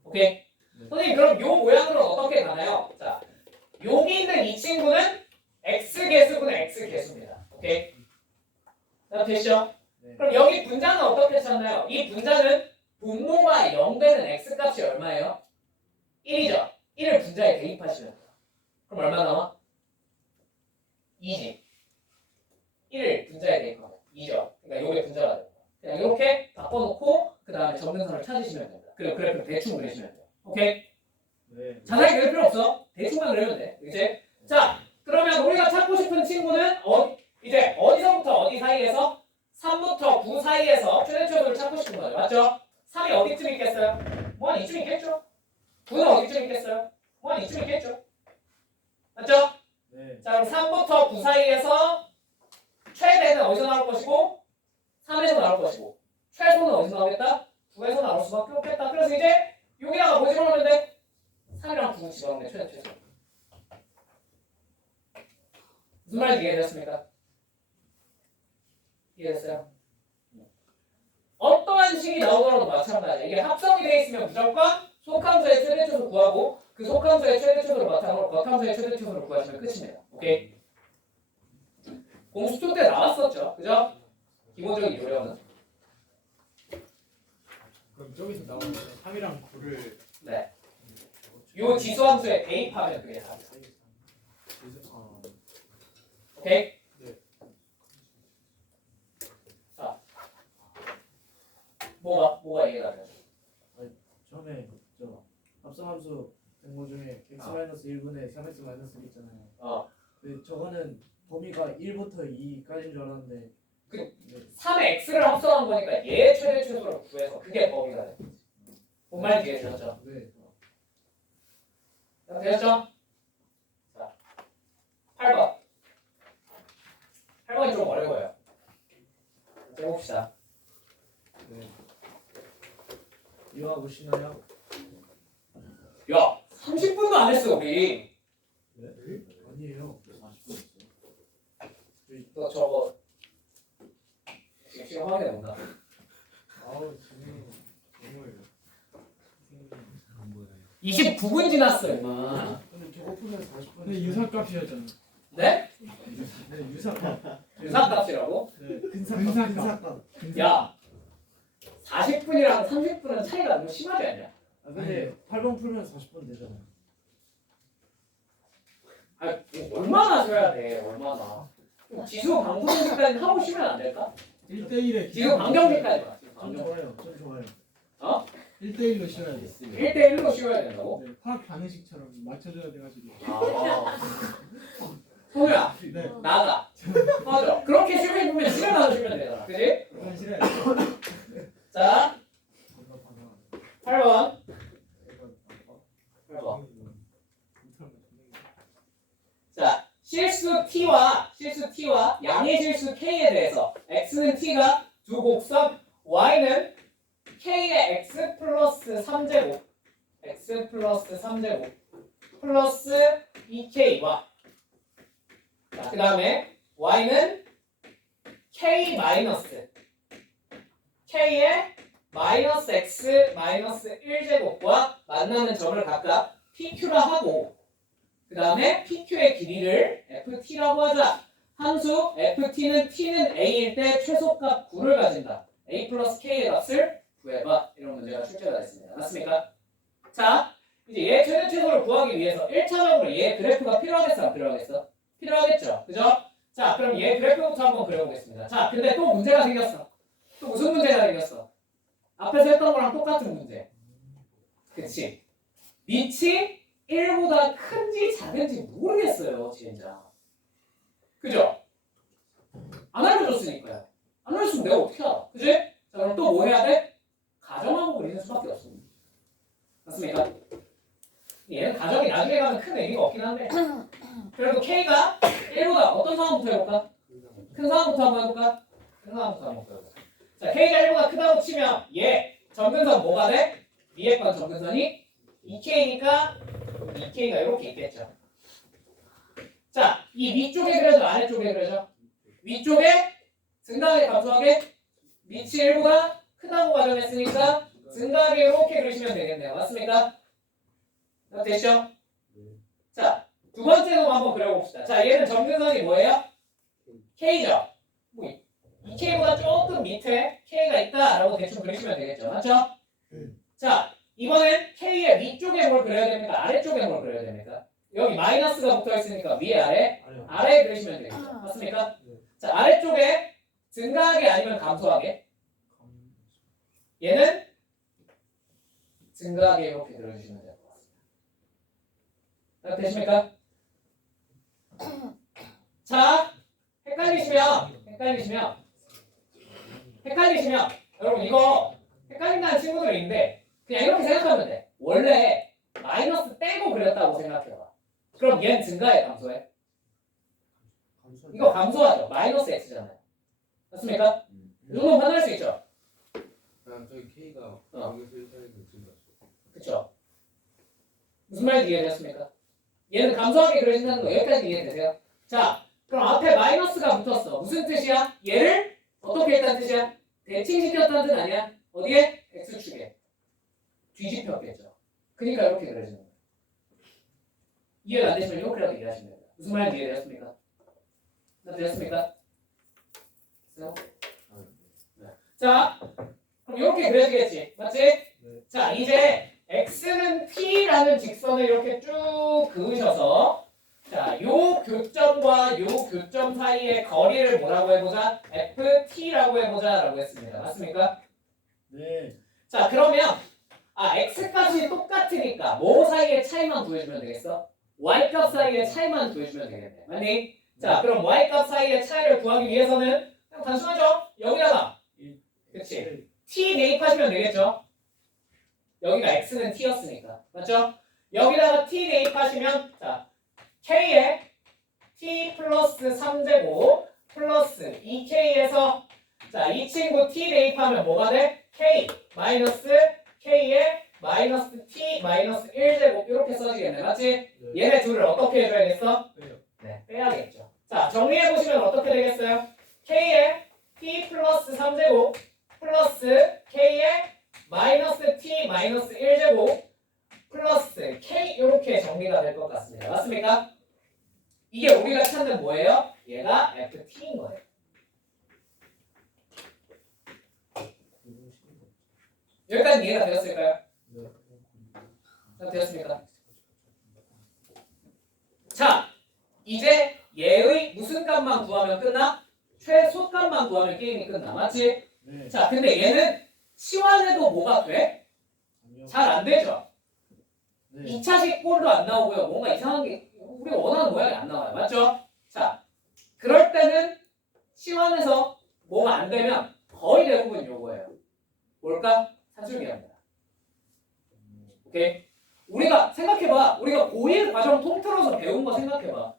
오케이? 선생님, 그럼 이 모양으로는 어떻게 가나요? 자, 여기 있는 이 친구는 x 개수분의 x 개수입니다. 오케이? 자, 됐죠? 네. 그럼 여기 분자는 어떻게 찾나요? 이 분자는 분모가 0 되는 x 값이 얼마예요? 1이죠? 1을 분자에 대입하시면 돼요. 그럼 얼마 나와? 2지. 1을 분자에 대입하면 2죠. 그러니까 요게 분자가 돼요. 그냥 이렇게 바꿔놓고 그 다음에 점근선을 찾으시면 됩니다. 그리고 그래프를 대충 그리시면 돼요. 오케이? 네. 자세히 그릴 필요 없어. 대충만 그리면 돼. 그치? 자, 그러면 우리가 찾고 싶은 친구는 이제 어디서부터 어디 사이에서? 3부터 9 사이에서 최대 최소를 찾고 싶은 거죠. 맞죠? 3이 어디쯤 있겠어요? 뭐 한 이쯤 있겠죠? 9는 어디쯤 있겠어요? 뭐 한 이쯤 있겠죠? 맞죠? 네. 자, 그럼 3부터 9 사이에서 최대는 어디서 나올 것이고 3에서 나올 것이고 최소는 어디서 나오겠다? 9에서 나올 수밖에 없겠다. 그래서 이제 여기다가 뭐 집어넣으면 돼? 3이랑 9 집어넣으면 최대 최소. 무슨 말인지 이해되셨습니까? 이해됐어요? 어떠한 식이 나오더라도 마찬가지야. 이게 합성이 되어 있으면 무조건 속함수의 최대 최소 구하고 그 속함수의 최대 최소를 바탕으로 겉함수의 최대 최소를 구하시면 끝입니다. 오케이? 공수 2 때 나왔었죠. 그죠? 기본적인 요령은. 그럼 저기서 나오는 3이랑 9를 네. 요 지수함수에 대입하면 그게 답이에요. 오케이? 네. 자. 뭐가 이해가 돼요? 처음에 저 합성함수 된 거 중에 x 마이너스 1분의 3x 마이너스 1 있잖아요. 근데 저거는 범위가 1부터 2까지인 줄 알았는데 그 네. 3의 x를 합성한 거니까 얘 최대 최소를 구해서 그게 범위가 돼요. 뭔 말인지 이해되셨죠? 네. 자, 되셨죠? 자, 8번. 8번이 좀 어려워요. 이제 봅시다. 네. 이해하시나요? 야, 30분도 안 했어 우리. 네? 아니에요. 너 저거 지금 확인해 본다. 아우 지금 너무해요. 안 보여요. 29분 지났어요, 임마. 근데 저거 풀면 40분. 근데 유사값이었잖아. 네? 네, 유사값. 유사값이라고? 네, 근사값. 근사값. 야, 40분이랑 30분은 차이가 너무 심하지 않냐? 아 근데 8번 풀면 40분 되잖아요. 아, 얼마나 하셔야 돼, 얼마나. 지수 방정식까지 하고 쉬면 안 될까? 1대1에 지수 방정식까지 봐. 지수 전 방정식. 좋아요. 전 좋아요. 어? 1대1로 쉬어야 돼. 1대1로 쉬어야 된다고? 네, 화학 반응식처럼 맞춰줘야 돼가지고. 아. 소유야, 네. 나가. 맞아. 그렇게 쉬면 보면 시간만 쉬면 되잖아. 그지? 그건 싫어요. 자, 이거 봐봐. 8번. 이거 8번. 봐봐. 자, 실수 t와 양의 실수 k에 대해서 x는 t가 두 곡선, y는 k의 x 플러스 3제곱, x 플러스 3제곱 플러스 2k와 자, 그 다음에 y는 k 마이너스 k의 마이너스 x 마이너스 1제곱과 만나는 점을 각각 pq라 하고 그 다음에 pq의 길이를 ft라고 하자. 함수 ft는 t는 a일 때 최소값 9를 가진다. a 플러스 k의 값을 구해봐. 이런 문제가 출제가 됐습니다. 맞습니까? 자, 이제 얘 최대 최소를 구하기 위해서 1차적으로 얘 그래프가 필요하겠어? 안 필요하겠어? 필요하겠죠? 그죠? 자, 그럼 얘 그래프부터 한번 그려보겠습니다. 자, 근데 또 문제가 생겼어. 또 무슨 문제가 생겼어? 앞에서 했던 거랑 똑같은 문제. 그치? 밑이 1보다 큰지 작은지 모르겠어요, 진짜. 그죠? 안 알려줬으니까요. 안 알려줬으면 내가 어떻게 알아? 그지? 자, 그럼 또 뭐 해야 돼? 가정하고 그리는 수밖에 없습니다. 맞습니까? 얘는 가정이 나중에 가면 큰 의미가 없긴 한데 그래도 K가 1보다 어떤 상황부터 해볼까? 큰 상황부터 한번 해볼까? 큰 상황부터 한번 해볼까? 자, K가 1보다 크다고 치면 얘 점근선 뭐가 돼? 위에 건 점근선이 2K니까 2K가 이렇게 있겠죠. 자, 이 위쪽에 그려져, 아래쪽에 그려져? 위쪽에 증가하게 감소하게 밑이 1보다 크다고 가정했으니까 증가하게 이렇게 그리시면 되겠네요. 맞습니까? 됐죠? 자, 두 번째 놈 한번 그려봅시다. 자, 얘는 점근선이 뭐예요? K죠? 뭐 2K보다 조금 밑에 K가 있다라고 대충 그리시면 되겠죠. 맞죠? 자, 이번엔 K의 위쪽에 뭘 그려야 됩니까? 아래쪽에 뭘 그려야 됩니까? 여기 마이너스가 붙어 있으니까 위에 아래에 그리시면 되겠죠. 맞습니까? 자, 아래쪽에 증가하게 아니면 감소하게? 얘는 증가하게 이렇게 그려주시면 될 것 같습니다. 되십니까? 자, 헷갈리시면 여러분 이거 헷갈린다는 친구들이 있는데 그냥 이렇게 생각하면 돼. 원래 마이너스 떼고 그렸다고 생각해봐. 그럼 얘는 증가해, 감소해? 이거 감소하죠. 마이너스 x잖아요. 맞습니까? 이 정도는 판단할 수 있죠. 저기 K가 여기서 1단에서 증가. 그쵸? 무슨 말인지 이해되셨습니까? 얘는 감소하게 그려진다는 거 여기까지 이해되세요? 자, 그럼 앞에 마이너스가 붙었어. 무슨 뜻이야? 얘를 어떻게 했다는 뜻이야? 대칭시켰다는 뜻 아니야? 어디에? x축에. 뒤집혔겠죠. 그러니까 이렇게 그려지는 거예요. 이해가 안 되시면 이렇게라도 이해하시면 됩니다. 무슨 말인지 이해되셨습니까? 되셨습니까? 네. 자, 그럼 이렇게 그려지겠지. 맞지? 네. 자, 이제 x는 t라는 직선을 이렇게 쭉 그으셔서 자, 요 교점과 요 교점 사이의 거리를 뭐라고 해보자? ft라고 해보자라고 했습니다. 맞습니까? 네. 자, 그러면 x값이 똑같으니까 뭐 사이의 차이만 구해주면 되겠어? y값 사이의 차이만 구해주면 되겠네. 맞니? 자, 그럼 y값 사이의 차이를 구하기 위해서는 그냥 단순하죠? 여기다가 그치? t 대입하시면 되겠죠? 여기가 x는 t였으니까. 맞죠? 여기다가 t 대입하시면 자, k에 t 플러스 3제곱 플러스 2k에서 자, 이 친구 t 대입하면 뭐가 돼? k 마이너스 k에 마이너스 t 마이너스 1제곱 이렇게 써지겠네. 맞지? 네. 얘네 둘을 어떻게 해줘야겠어? 빼요. 네, 빼야겠죠. 자, 정리해보시면 어떻게 되겠어요? k에 t 플러스 3제곱 플러스 k에 마이너스 t 마이너스 1제곱 플러스 K 이렇게 정리가 될 것 같습니다. 맞습니까? 이게 우리가 찾는 뭐예요? 얘가 FT인 거예요. 여기까지 이해가 되었을까요? 다 되었습니까? 자, 이제 얘의 무슨 값만 구하면 끝나? 최소값만 구하면 게임이 끝나. 맞지? 네. 자, 근데 얘는 치환해도 뭐가 돼? 아니요. 잘 안 되죠? 네. 2차식 꼴도 안 나오고요. 뭔가 이상한 게 우리가 원하는 모양이 안 나와요. 맞죠? 자, 그럴 때는 치환해서 뭐가 안 되면 거의 대부분 요거예요. 뭘까? 산술기합니다. 오케이? 우리가 생각해봐. 우리가 고1 과정 통틀어서 배운 거 생각해봐.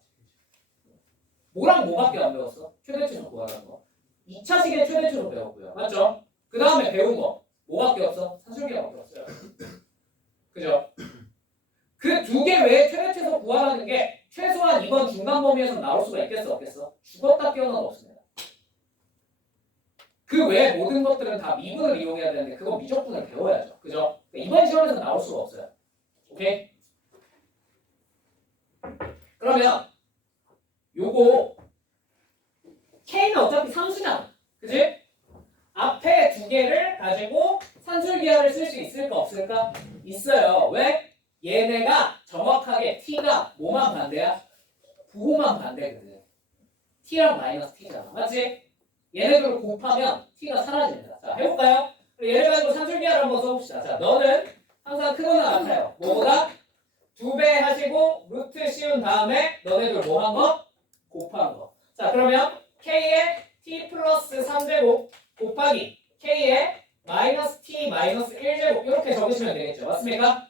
뭐랑 뭐밖에 안 배웠어? 최대치수 구하라는 거. 2차식의 최대치수 배웠고요. 맞죠? 그 다음에 배운 거 뭐밖에 없어? 산술기밖에 없어요. 그죠? 그 두 개 외에 최대치수 구하라는 게 최소한 이번 중간 범위에서 나올 수가 있겠어 없겠어? 죽었다 깨어나도 없습니다. 그 외에 모든 것들은 다 미분을 이용해야 되는데 그건 미적분을 배워야죠. 그죠? 이번 시험에서 나올 수가 없어요. 오케이? 그러면 요거 K는 어차피 상수잖아. 그지? 앞에 두 개를 가지고 산술기하를 쓸 수 있을까 없을까? 있어요. 왜? 얘네가 정확하게 T가 뭐만 반대야? 부호만 반대거든. T랑 마이너스 T잖아. 맞지? 얘네들을 곱하면 T가 사라집니다. 자, 해볼까요? 얘를 가지고 산술기하를 한번 써봅시다. 자, 너는 항상 크거나 같아요. 뭐보다? 2배 하시고 루트 씌운 다음에 너네들 뭐 한 거? 곱한 거. 자, 그러면 K의 T 플러스 3제곱 곱하기 K의 마이너스 T 마이너스 1제곱 이렇게 적으시면 되겠죠. 맞습니까?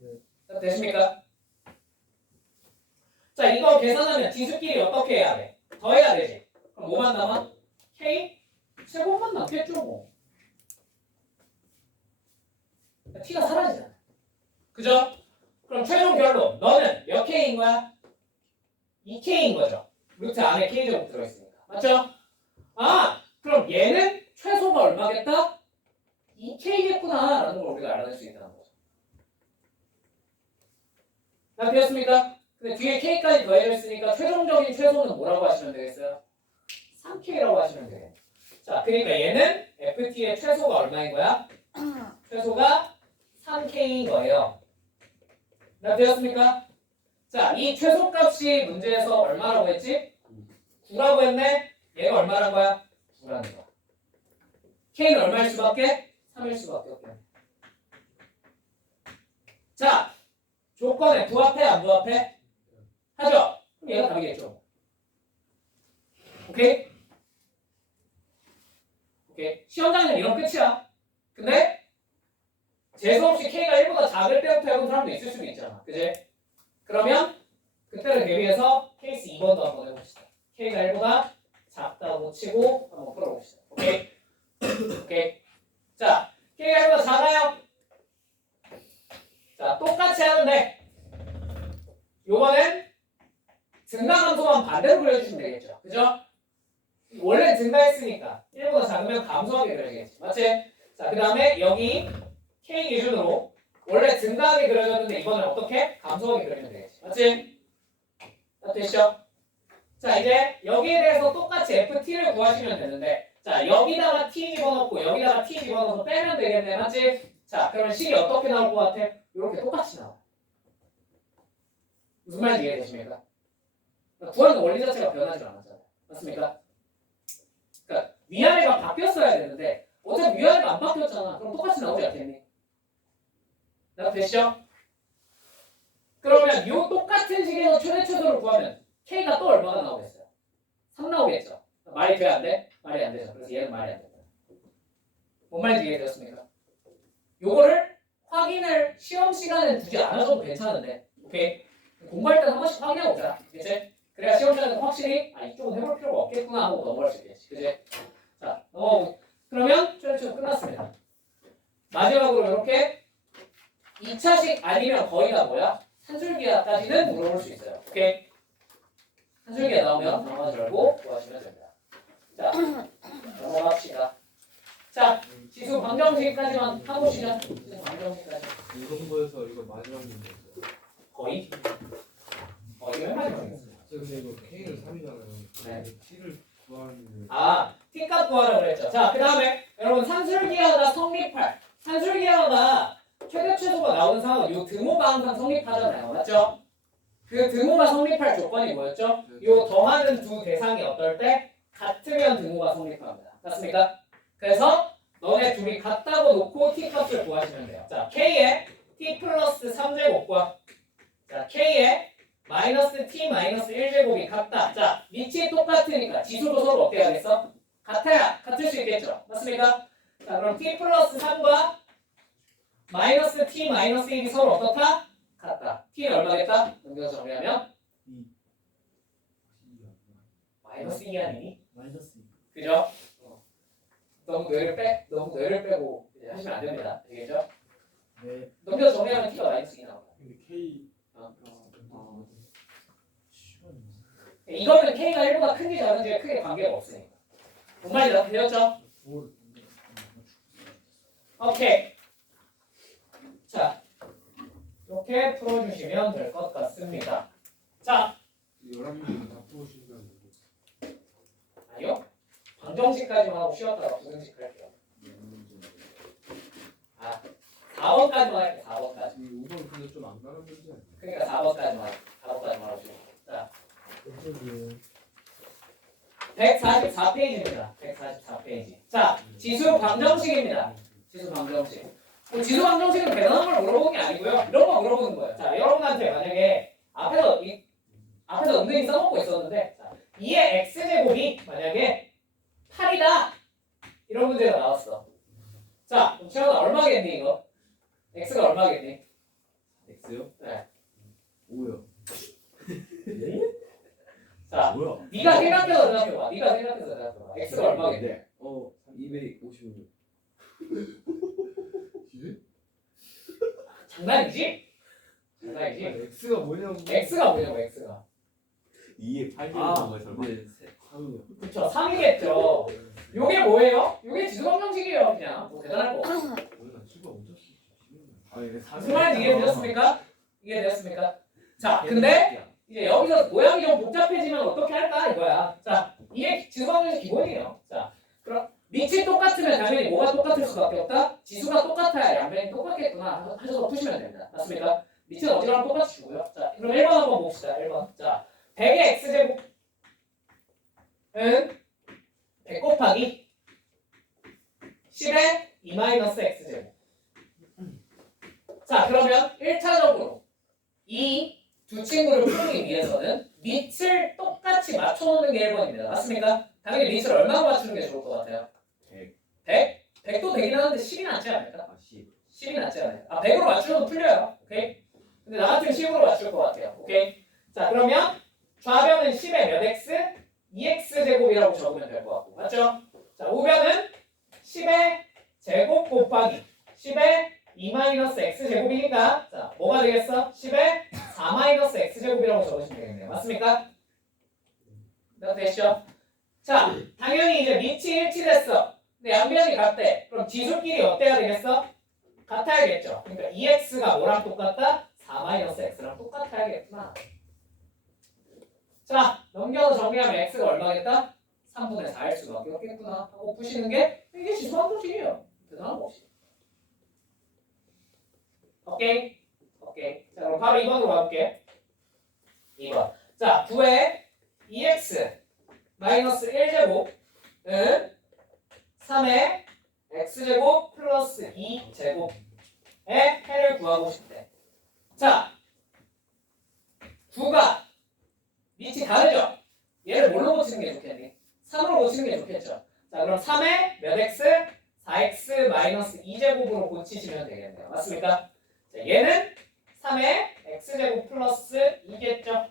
네. 되십니까? 자, 이거 계산하면 지수끼리 어떻게 해야 돼? 더해야 되지. 그럼 뭐만 남아? K 제곱만 남겠죠 뭐. T가 사라지잖아. 그죠? 그럼 최종 결론 너는 몇 K인 거야? 2K인 거죠. 루트 안에 K제곱 들어있으니까. 맞죠? 아, 그럼 얘는 최소가 얼마겠다? 2K겠구나 라는 걸 우리가 알아낼 수 있다는 거죠. 다 되었습니까? 근데 뒤에 K까지 더해져 있으니까 최종적인 최소는 뭐라고 하시면 되겠어요? 3K라고 하시면 되겠네요. 자, 그러니까 얘는 FT의 최소가 얼마인 거야? 최소가 3K인 거예요. 다 되었습니까? 자, 이 최소값이 문제에서 얼마라고 했지? 9라고 했네? 얘가 얼마란 거야? 9라는 거야. K는 얼마일 수밖에? 3일 수밖에 없겠네. 자, 조건에 부합해 안 부합해? 하죠? 그럼 얘가 답이겠죠. 오케이? 오케이. 시험장에는 이런 끝이야. 근데 재수없이 K가 1보다 작을 때부터 해본 사람도 있을 수도 있잖아. 그지? 그러면 그때를 대비해서 케이스 2번도 한번 해봅시다. K가 1보다 작다고 치고 한번 풀어봅시다. 오케이? 오케이. 자, K가 1보다 작아요. 자, 똑같이 하는데 요번엔 증가함수만 반대로 그려주시면 되겠죠. 그죠? 원래 증가했으니까 1보다 작으면 감소하게 그려야겠지. 맞지? 자, 그 다음에 여기 K 기준으로 원래 증가하게 그려졌는데 이번엔 어떻게? 감소하게 그리면 되겠지. 맞지? 다 되시죠? 자, 이제 여기에 대해서 똑같이 FT를 구하시면 되는데 자, 여기다가 T 집어넣고 여기다가 T 집어넣어서 빼면 되겠네. 맞지? 자, 그러면 식이 어떻게 나올 것 같아? 이렇게 똑같이 나와. 무슨 말인지 이해되십니까? 구하는 원리 자체가 변하지 않았잖아요. 맞습니까? 그러니까 위아래가 바뀌었어야 되는데 어차피 위아래가 안 바뀌었잖아. 그럼 똑같이 나오지 않겠니? 나 되시죠? 그러면 이 똑같은 식에서 최대 최소를 구하면 K가 또 얼마가 나오겠어요? 3 나오겠죠? 말이 돼 안 돼? 말이 안 되죠. 그래서 얘는 말이 안 된다. 뭔 말인지 이해되셨습니까? 요거를 확인을 시험 시간에 두지 않아도 괜찮은데 오케이? 공부할 때는 한 번씩 확인하고 오자. 그치? 그래야 시험 시간에 확실히 이쪽은 해볼 필요가 없겠구나 하고 넘어갈 수 있겠지. 그치? 자, 그러면 최대 최소 끝났습니다. 마지막으로 이렇게 2차식 아니면 거의 다 뭐야? 산술기하까지는 물어볼 수 있어요. 오케이? 산술기가 나오면 당황하지 말고 구하시면 됩니다. 자, 넘어갑시다. 자, 지수 방정식까지만 하보시죠. 지수 방정식까지. 우성부에서 이거 마지막 문제였어요. 거의 맨 마지막이었어요. 근데 이거 K를 3이잖아요. 네. T를 구하는데 아, T값 구하라고 그랬죠. 자, 그 다음에 여러분 산술기하가 성립할 산술기하가 최대 최소가 나오는 상황은 요 등호가 항상 성립하잖아요. 맞죠? 그 등호가 성립할 조건이 뭐였죠? 요 더하는 두 대상이 어떨 때 같으면 등호가 성립합니다. 맞습니까? 그래서 너네 둘이 같다고 놓고 T값을 구하시면 돼요. 자, K의 T 플러스 3제곱과 자, K의 마이너스 T 마이너스 1제곱이 같다. 자, 밑이 똑같으니까 지수도 서로 어떻게 하겠어? 같아야 같을 수 있겠죠. 맞습니까? 자, 그럼 T 플러스 3과 마이너스 T 마이너스 1이 서로 어떻다? 같다. T는 얼마겠다? 넘겨서 정리하면 마이너스 2 아니니? 마이너스 그죠? 너무 뇌를 빼고 이제 하시면 안 됩니다. 되겠죠? 네. 넘겨서 정리하면 T가 마이너스 2 나옵니다. 근데 K 이거는 K가 1보다 큰지 작은지에 크게 관계가 없으니까. 뭔 말인지 되었죠? 오케이. 자, 이렇게 풀어주시면 될 것 같습니다. 자, 11문제 다 풀어주시면 아니요. 방정식까지만 하고 쉬었다가 부등식 할게요. 4번까지만 할게요. 4번까지. 이 우선 근데 좀 안 가는 문제 아니에요? 그러니까 4번까지만 하시고. 자, 144페이지입니다. 144페이지. 자, 지수 방정식입니다. 지수 방정식. 지수 방정식은 대단한 걸 물어보는 게 아니고요. 이런 거 물어보는 거예요. 자, 여러분한테 만약에 앞에서 은근히 써먹고 있었는데, 자, 2의 x제곱이 만약에 8이다. 이런 문제가 나왔어. 자, 그럼 채원아 얼마겠니 이거? x가 얼마겠니? X요? 네. 5요. 자, 뭐야? 네가 생각해서 대답해봐. x가 얼마겠니? 255. 장난이지? 장난이지? X가 뭐냐고. x가 뭐냐고 x가. 2에 8 아, 되는 거에 설마? 네, 3이요. 그쵸, 3이겠죠. 요게 뭐예요? 요게 지수방정식이에요. 그냥 뭐 대단할 거 없어. 나 친구 엄청 아, 이게 무슨 말인지 이해되셨습니까? 이해되셨습니까? 자, 근데 이제 여기서 모양이 좀 복잡해지면 어떻게 할까 이거야. 자, 이게 지수방정식 기본이에요. 자, 그럼 밑이 똑같으면 당연히 뭐가 똑같을 수밖에 없다? 지수가 똑같아야 양변이 똑같겠구나 하셔서 푸시면 됩니다. 맞습니까? 밑은 어디랑 똑같이 주고요. 자, 그럼 1번 한번 봅시다. 1번. 자, 100의 x제곱은 100 곱하기 10의 2-x제곱. 자, 그러면 1차적으로 이 두 친구를 풀기 위해서는 밑을 똑같이 맞춰놓는 게 1번입니다. 맞습니까? 당연히 밑을 얼마나 맞추는 게 좋을 것 같아요? 100. 100? 100도 되긴 하는데 10이 낫지 않을까? 아, 10. 10이 낫지 않아요? 100으로 맞추면 풀려요. 오케이? 근데 나 같으면 10으로 맞출 것 같아요. 오케이? 자, 그러면 좌변은 10의 몇 x? 2x제곱이라고 적으면 될 것 같고. 맞죠? 자, 우변은 10의 제곱 곱하기 10의 2-x제곱이니까 자, 뭐가 되겠어? 10의 4-x제곱이라고 적으시면 되겠네요. 맞습니까? 몇 되시죠? 자, 당연히 이제 밑이 일치됐어. 근데 양변이 같대. 그럼 지수끼리 어때야 되겠어? 같아야겠죠. 그러니까 2x가 뭐랑 똑같다? 4-x랑 똑같아야겠구나. 자, 넘겨서 정리하면 x가 얼마겠다? 3분의 4일 수밖에 없겠구나 하고 푸시는 게 이게 지수방정식이에요. 대단한 거 없이. 오케이? 오케이. 자, 그럼 바로 2번으로 가볼게. 2번. 자, 9의 2x 마이너스 1제곱은 3의 x제곱 플러스 2제곱의 해를 구하고 싶대. 자, 9가 밑이 다르죠? 얘를 뭘로 고치는 게 좋겠니? 3으로 고치는 게 좋겠죠? 자, 그럼 3의 몇 x? 4x 마이너스 2제곱으로 고치시면 되겠네요. 맞습니까? 자, 얘는 3의 x제곱 플러스 2겠죠?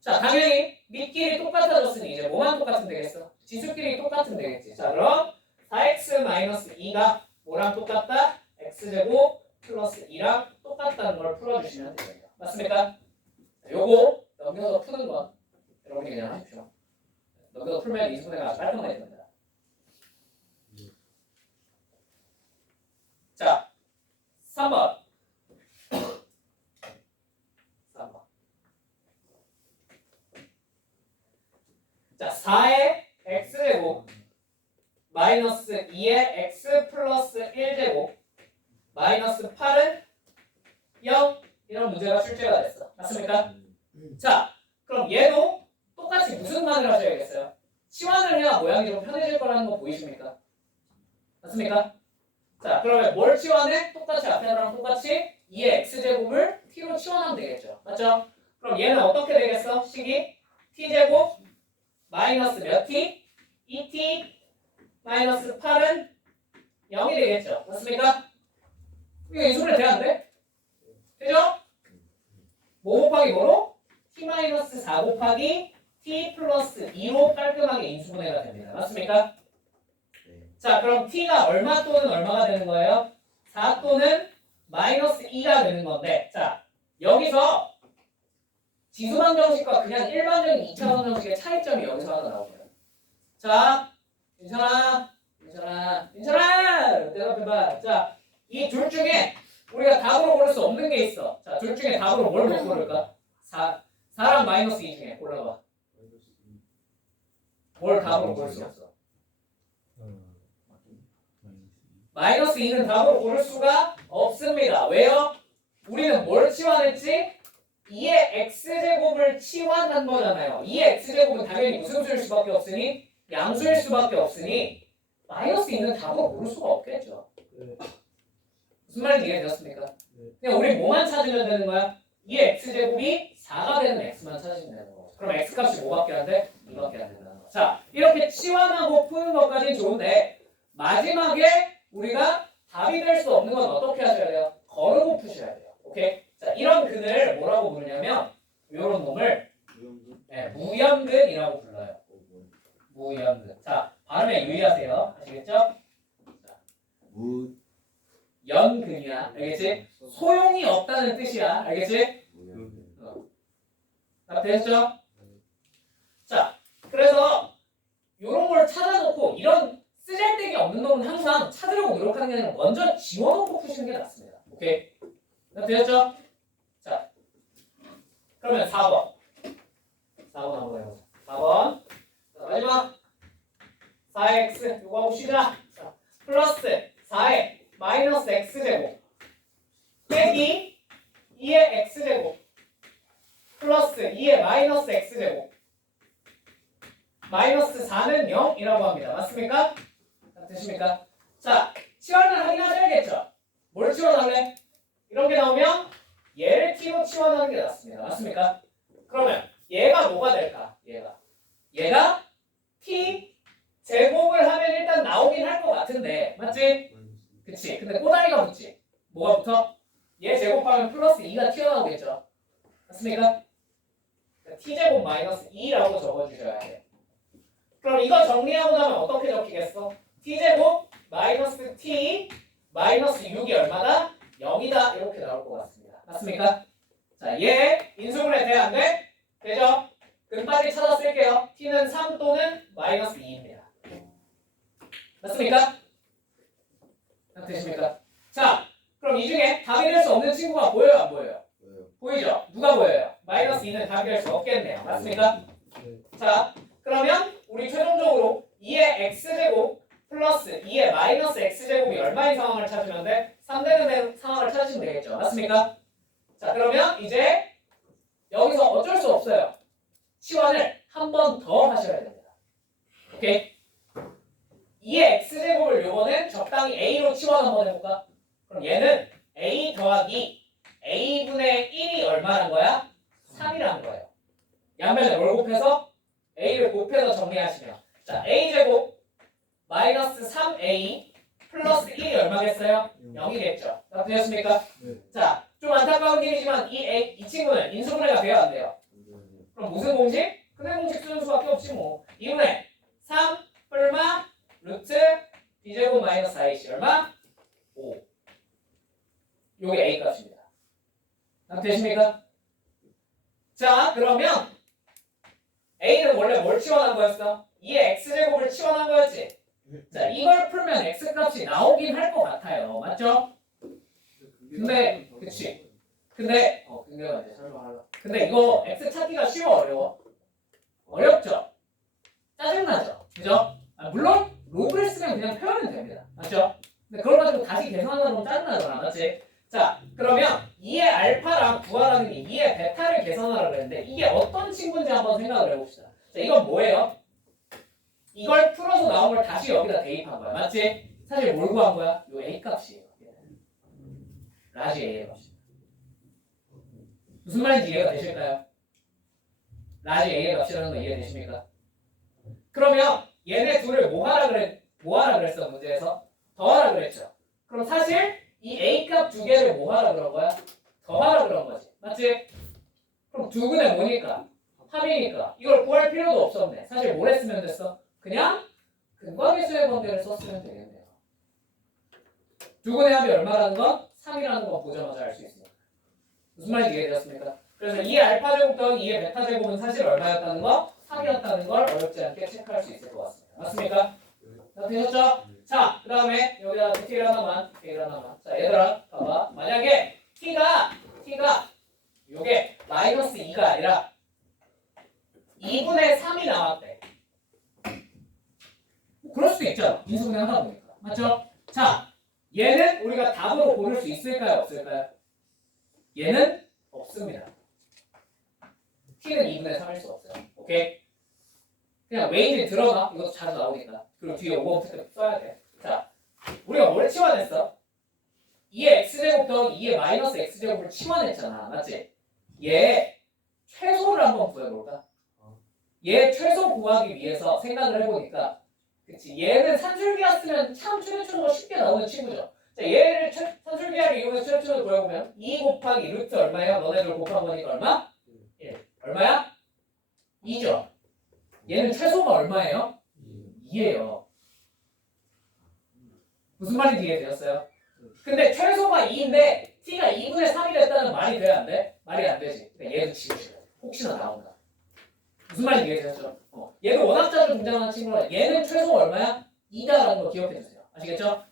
자, 당연히 밑끼리 똑같아졌으니 이제 뭐만 똑같으면 되겠어? 지수끼리 똑같으면 되겠지. 자, 그럼 4x 마이너스 2가 뭐랑 똑같다? x제곱 플러스 2랑 똑같다는 걸 풀어주시면 됩니다. 맞습니까? 자, 요거 넘겨서 푸는 건 여러분이 그냥 하십시오. 넘겨서 풀면 인수분해가 아주 깔끔하게 됩니다. 자, 3번. 3번. 자, 4의 x제곱 마이너스 2의 x 플러스 1제곱 마이너스 8은 0 이런 문제가 출제가 됐어. 맞습니까? 자, 그럼 얘도 똑같이 무슨 만을 하셔야겠어요? 치환을 해야 모양이 좀 편해질 거라는 거 보이십니까? 맞습니까? 자, 그러면 뭘 치환해? 똑같이 앞에랑 똑같이 2의 x제곱을 t로 치환하면 되겠죠. 맞죠? 그럼 얘는 어떻게 되겠어? 식이 t제곱 마이너스 몇 t? 2t 마이너스 8은 0이 되겠죠. 맞습니까? 이거 인수분해 돼야 안 돼? 되죠? 뭐 곱하기 뭐로? t 마이너스 4 곱하기 t 플러스 2로 깔끔하게 인수분해가 됩니다. 맞습니까? 자, 그럼 t가 얼마 또는 얼마가 되는 거예요? 4 또는 마이너스 2가 되는 건데, 자, 여기서 지수방정식과 그냥 일반적인 2차 방정식의 차이점이 여기서 하나 나오고요. 자, 괜찮아. 대답해봐. 자, 이 둘 중에 우리가 답으로 고를 수 없는 게 있어. 자, 둘 중에 답으로 뭘 못 고를까? 4랑 마이너스 2 중에 골라봐. 뭘 답으로 고를 수 없어? 마이너스 2는 답으로 고를 수가 없습니다. 왜요? 우리는 뭘 치환했지? 2의 x제곱을 치환한 거잖아요. 2의 x제곱은 당연히 무슨 수일 수밖에 없으니? 양수일 수밖에 없으니 마이너스 2는 답으로 고를 수가 없겠죠. 네. 무슨 말인지 이해되셨습니까? 그냥 우리 뭐만 찾으면 되는 거야? 2의 x제곱이 4가 되는 x만 찾으면 되는 거고. 그럼 x 값이 뭐밖에 안 돼? 2밖에 안 된다는 거. 자, 이렇게 치환하고 푸는 것까지는 좋은데 마지막에 우리가 답이 될 수 없는 건 어떻게 하셔야 돼요? 거르고 푸셔야 돼요. 오케이? 자, 이런 근을 뭐라고 부르냐면 이런 놈을 무연근이라고 불러요. 무연근. 자, 발음에 유의하세요. 아시겠죠? 연근이야. 알겠지? 소용이 없다는 뜻이야. 알겠지? 됐죠? 자, 그래서 이런 걸 찾아놓고 이런 쓰잘데기 없는 놈은 항상 찾으려고 노력하는 게 아니라 먼저 지워놓고 푸시는 게 낫습니다. 오케이? 되셨죠? 자, 그러면 4번. 4번 한번 해보자. 4번. 자, 마지막. 4x. 이거 하고 쉬자. 자, 플러스 4의 마이너스 x제곱. 빼기 2의 x제곱. 플러스 2의 마이너스 x제곱. 마이너스 4는 0이라고 합니다. 맞습니까? 되십니까? 자, 치환을 하긴 하셔야겠죠? 뭘 치환할래? 이런 게 나오면 얘를 t로 치환하는 게 낫습니다. 맞습니까? 그러면 얘가 뭐가 될까? 얘가 t 제곱을 하면 일단 나오긴 할 것 같은데 맞지? 그치? 근데 꼬다리가 붙지? 뭐가 붙어? 얘 제곱하면 플러스 2가 튀어나오겠죠? 맞습니까? t제곱 마이너스 2라고 적어주셔야 돼. 그럼 이거 정리하고 나면 어떻게 적히겠어? t제곱 마이너스 t 마이너스 6이 얼마다? 0이다 이렇게 나올 것 같습니다. 맞습니까? 자, 얘 인수분해 돼? 안 돼? 되죠? 그럼 빨리 찾아 쓸게요. t는 3 또는 마이너스 2입니다. 맞습니까? 되십니까? 자, 그럼 이 중에 답이 될 수 없는 친구가 보여요? 안 보여요? 보이죠? 누가 보여요? 마이너스 2는 답이 될 수 없겠네요. 맞습니까? 자, 그러면 우리 최종적으로 2의 x제곱 플러스 2의 마이너스 x제곱이 얼마인 상황을 찾으면 돼? 3되는 상황을 찾으시면 되겠죠. 맞습니까? 자, 그러면 이제 여기서 어쩔 수 없어요. 치환을 한 번 더 하셔야 됩니다. 오케이? 2의 x제곱을 요번엔 적당히 a로 치환 한번 해볼까? 그럼 얘는 a 더하기 a분의 1이 얼마란 거야? 3이란 거예요. 양변에 뭘 곱해서? a를 곱해서 정리하시면 자, a제곱 마이너스 3a 플러스 1이 얼마겠어요? 0이겠죠. 되셨습니까? 네. 자, 좀 안타까운 일이지만 이 친구는 인수분해가 돼야 안 돼요. 그럼 무슨 공식? 근해 공식 쓰는 수밖에 없지 뭐. 2분의 3 뿔마 루트 b제곱 마이너스 4ac 얼마? 5. 요게 a 값입니다. 되십니까? 자, 그러면 a는 원래 뭘 치환한 거였어? 2의 x제곱을 치환한 거였지? 자, 이걸 풀면 x값이 나오긴 할 것 같아요. 맞죠? 근데 그치. 근데 근데가 이제 설명하려. 근데 이거 x 찾기가 쉬워 어려워? 어렵죠. 짜증나죠. 그죠? 물론 로그를 쓰면 그냥 표현은 됩니다. 맞죠? 근데 그걸 가지고 다시 계산하다 보면 짜증나잖아. 맞지? 자, 그러면 2의 알파랑 구하라는 게 2의 베타를 계산하라고 그랬는데 이게 어떤 친구인지 한번 생각을 해봅시다. 자, 이건 뭐예요? 이걸 풀어서 나온 걸 다시 여기다 대입한 거야. 맞지? 사실 뭘 구한 거야? 요 A 값이에요. 라지 A의 값이. 무슨 말인지 이해가 되실까요? 라지 A의 값이라는 거 이해되십니까? 그러면 얘네 둘을 뭐 하라 그랬어 문제에서? 더하라 그랬죠. 그럼 사실 이 A 값 두 개를 뭐 하라 그런 거야? 더하라 그런 거지. 맞지? 그럼 두 근에 뭐니까? 합이니까 이걸 구할 필요도 없었네. 사실 뭘 했으면 됐어? 그냥 근과계수의 관계를 썼으면 되겠네요. 두 근의 합이 얼마라는 건 3이라는 거 보자마자 알 수 있습니다. 무슨 말인지 이해되셨습니까? 그래서 2의 알파 제곱 더하기 2의 베타 제곱은 사실 얼마였다는 거? 3이었다는 걸 어렵지 않게 체크할 수 있을 것 같습니다. 맞습니까? 자, 되셨죠? 자, 그 다음에 여기다 디테일 하나만. 자, 얘들아, 봐봐. 만약에 t가 요게 마이너스 2가 아니라 2분의 3이 나왔대. 그럴 수도 있죠. 인수분해 하다 보니까. 맞죠? 자, 얘는 우리가 답으로 고를 수 있을까요? 없을까요? 얘는 없습니다. t는 2분의 3일 수 없어요. 오케이? 그냥 왜인지 들어가. 이것도 자주 나오니까. 그리고 뒤에 5번부터 써야 돼. 자, 우리가 뭘 치환했어? 2의 x제곱 더하기 2의 마이너스 x제곱을 치환했잖아. 맞지? 얘 최소를 한번 구해볼까? 얘 최소 구하기 위해서 생각을 해보니까 그치? 얘는 산술기였으면 참 추려추려가 쉽게 나오는 친구죠. 자, 얘를 산술기하를 이용해서 추려추려 구해보면 2 곱하기 루트 얼마예요? 너네들 곱한 거니까 얼마? 1. 얼마야? 2죠. 얘는 최소가 얼마예요? 2예요. 무슨 말인지 이해되셨어요? 근데 최소가 2인데 t가 2분의 3이 됐다는 말이 돼야 안 돼? 말이 안 되지. 그러니까 얘도 지우시라. 혹시나 나온다. 무슨 말인지 이해되셨죠? 얘도 원학자로 등장하는 친구라 얘는 최소 얼마야? 2다라는 거 기억해 주세요. 아시겠죠?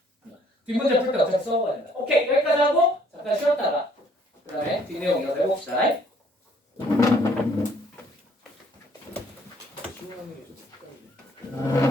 뒷문제 풀 때 어차피 써먹어야 된다. 오케이, 여기까지 하고 잠깐 쉬었다가 그 다음에 뒷내용 이어서 해봅시다. 시원하게 좀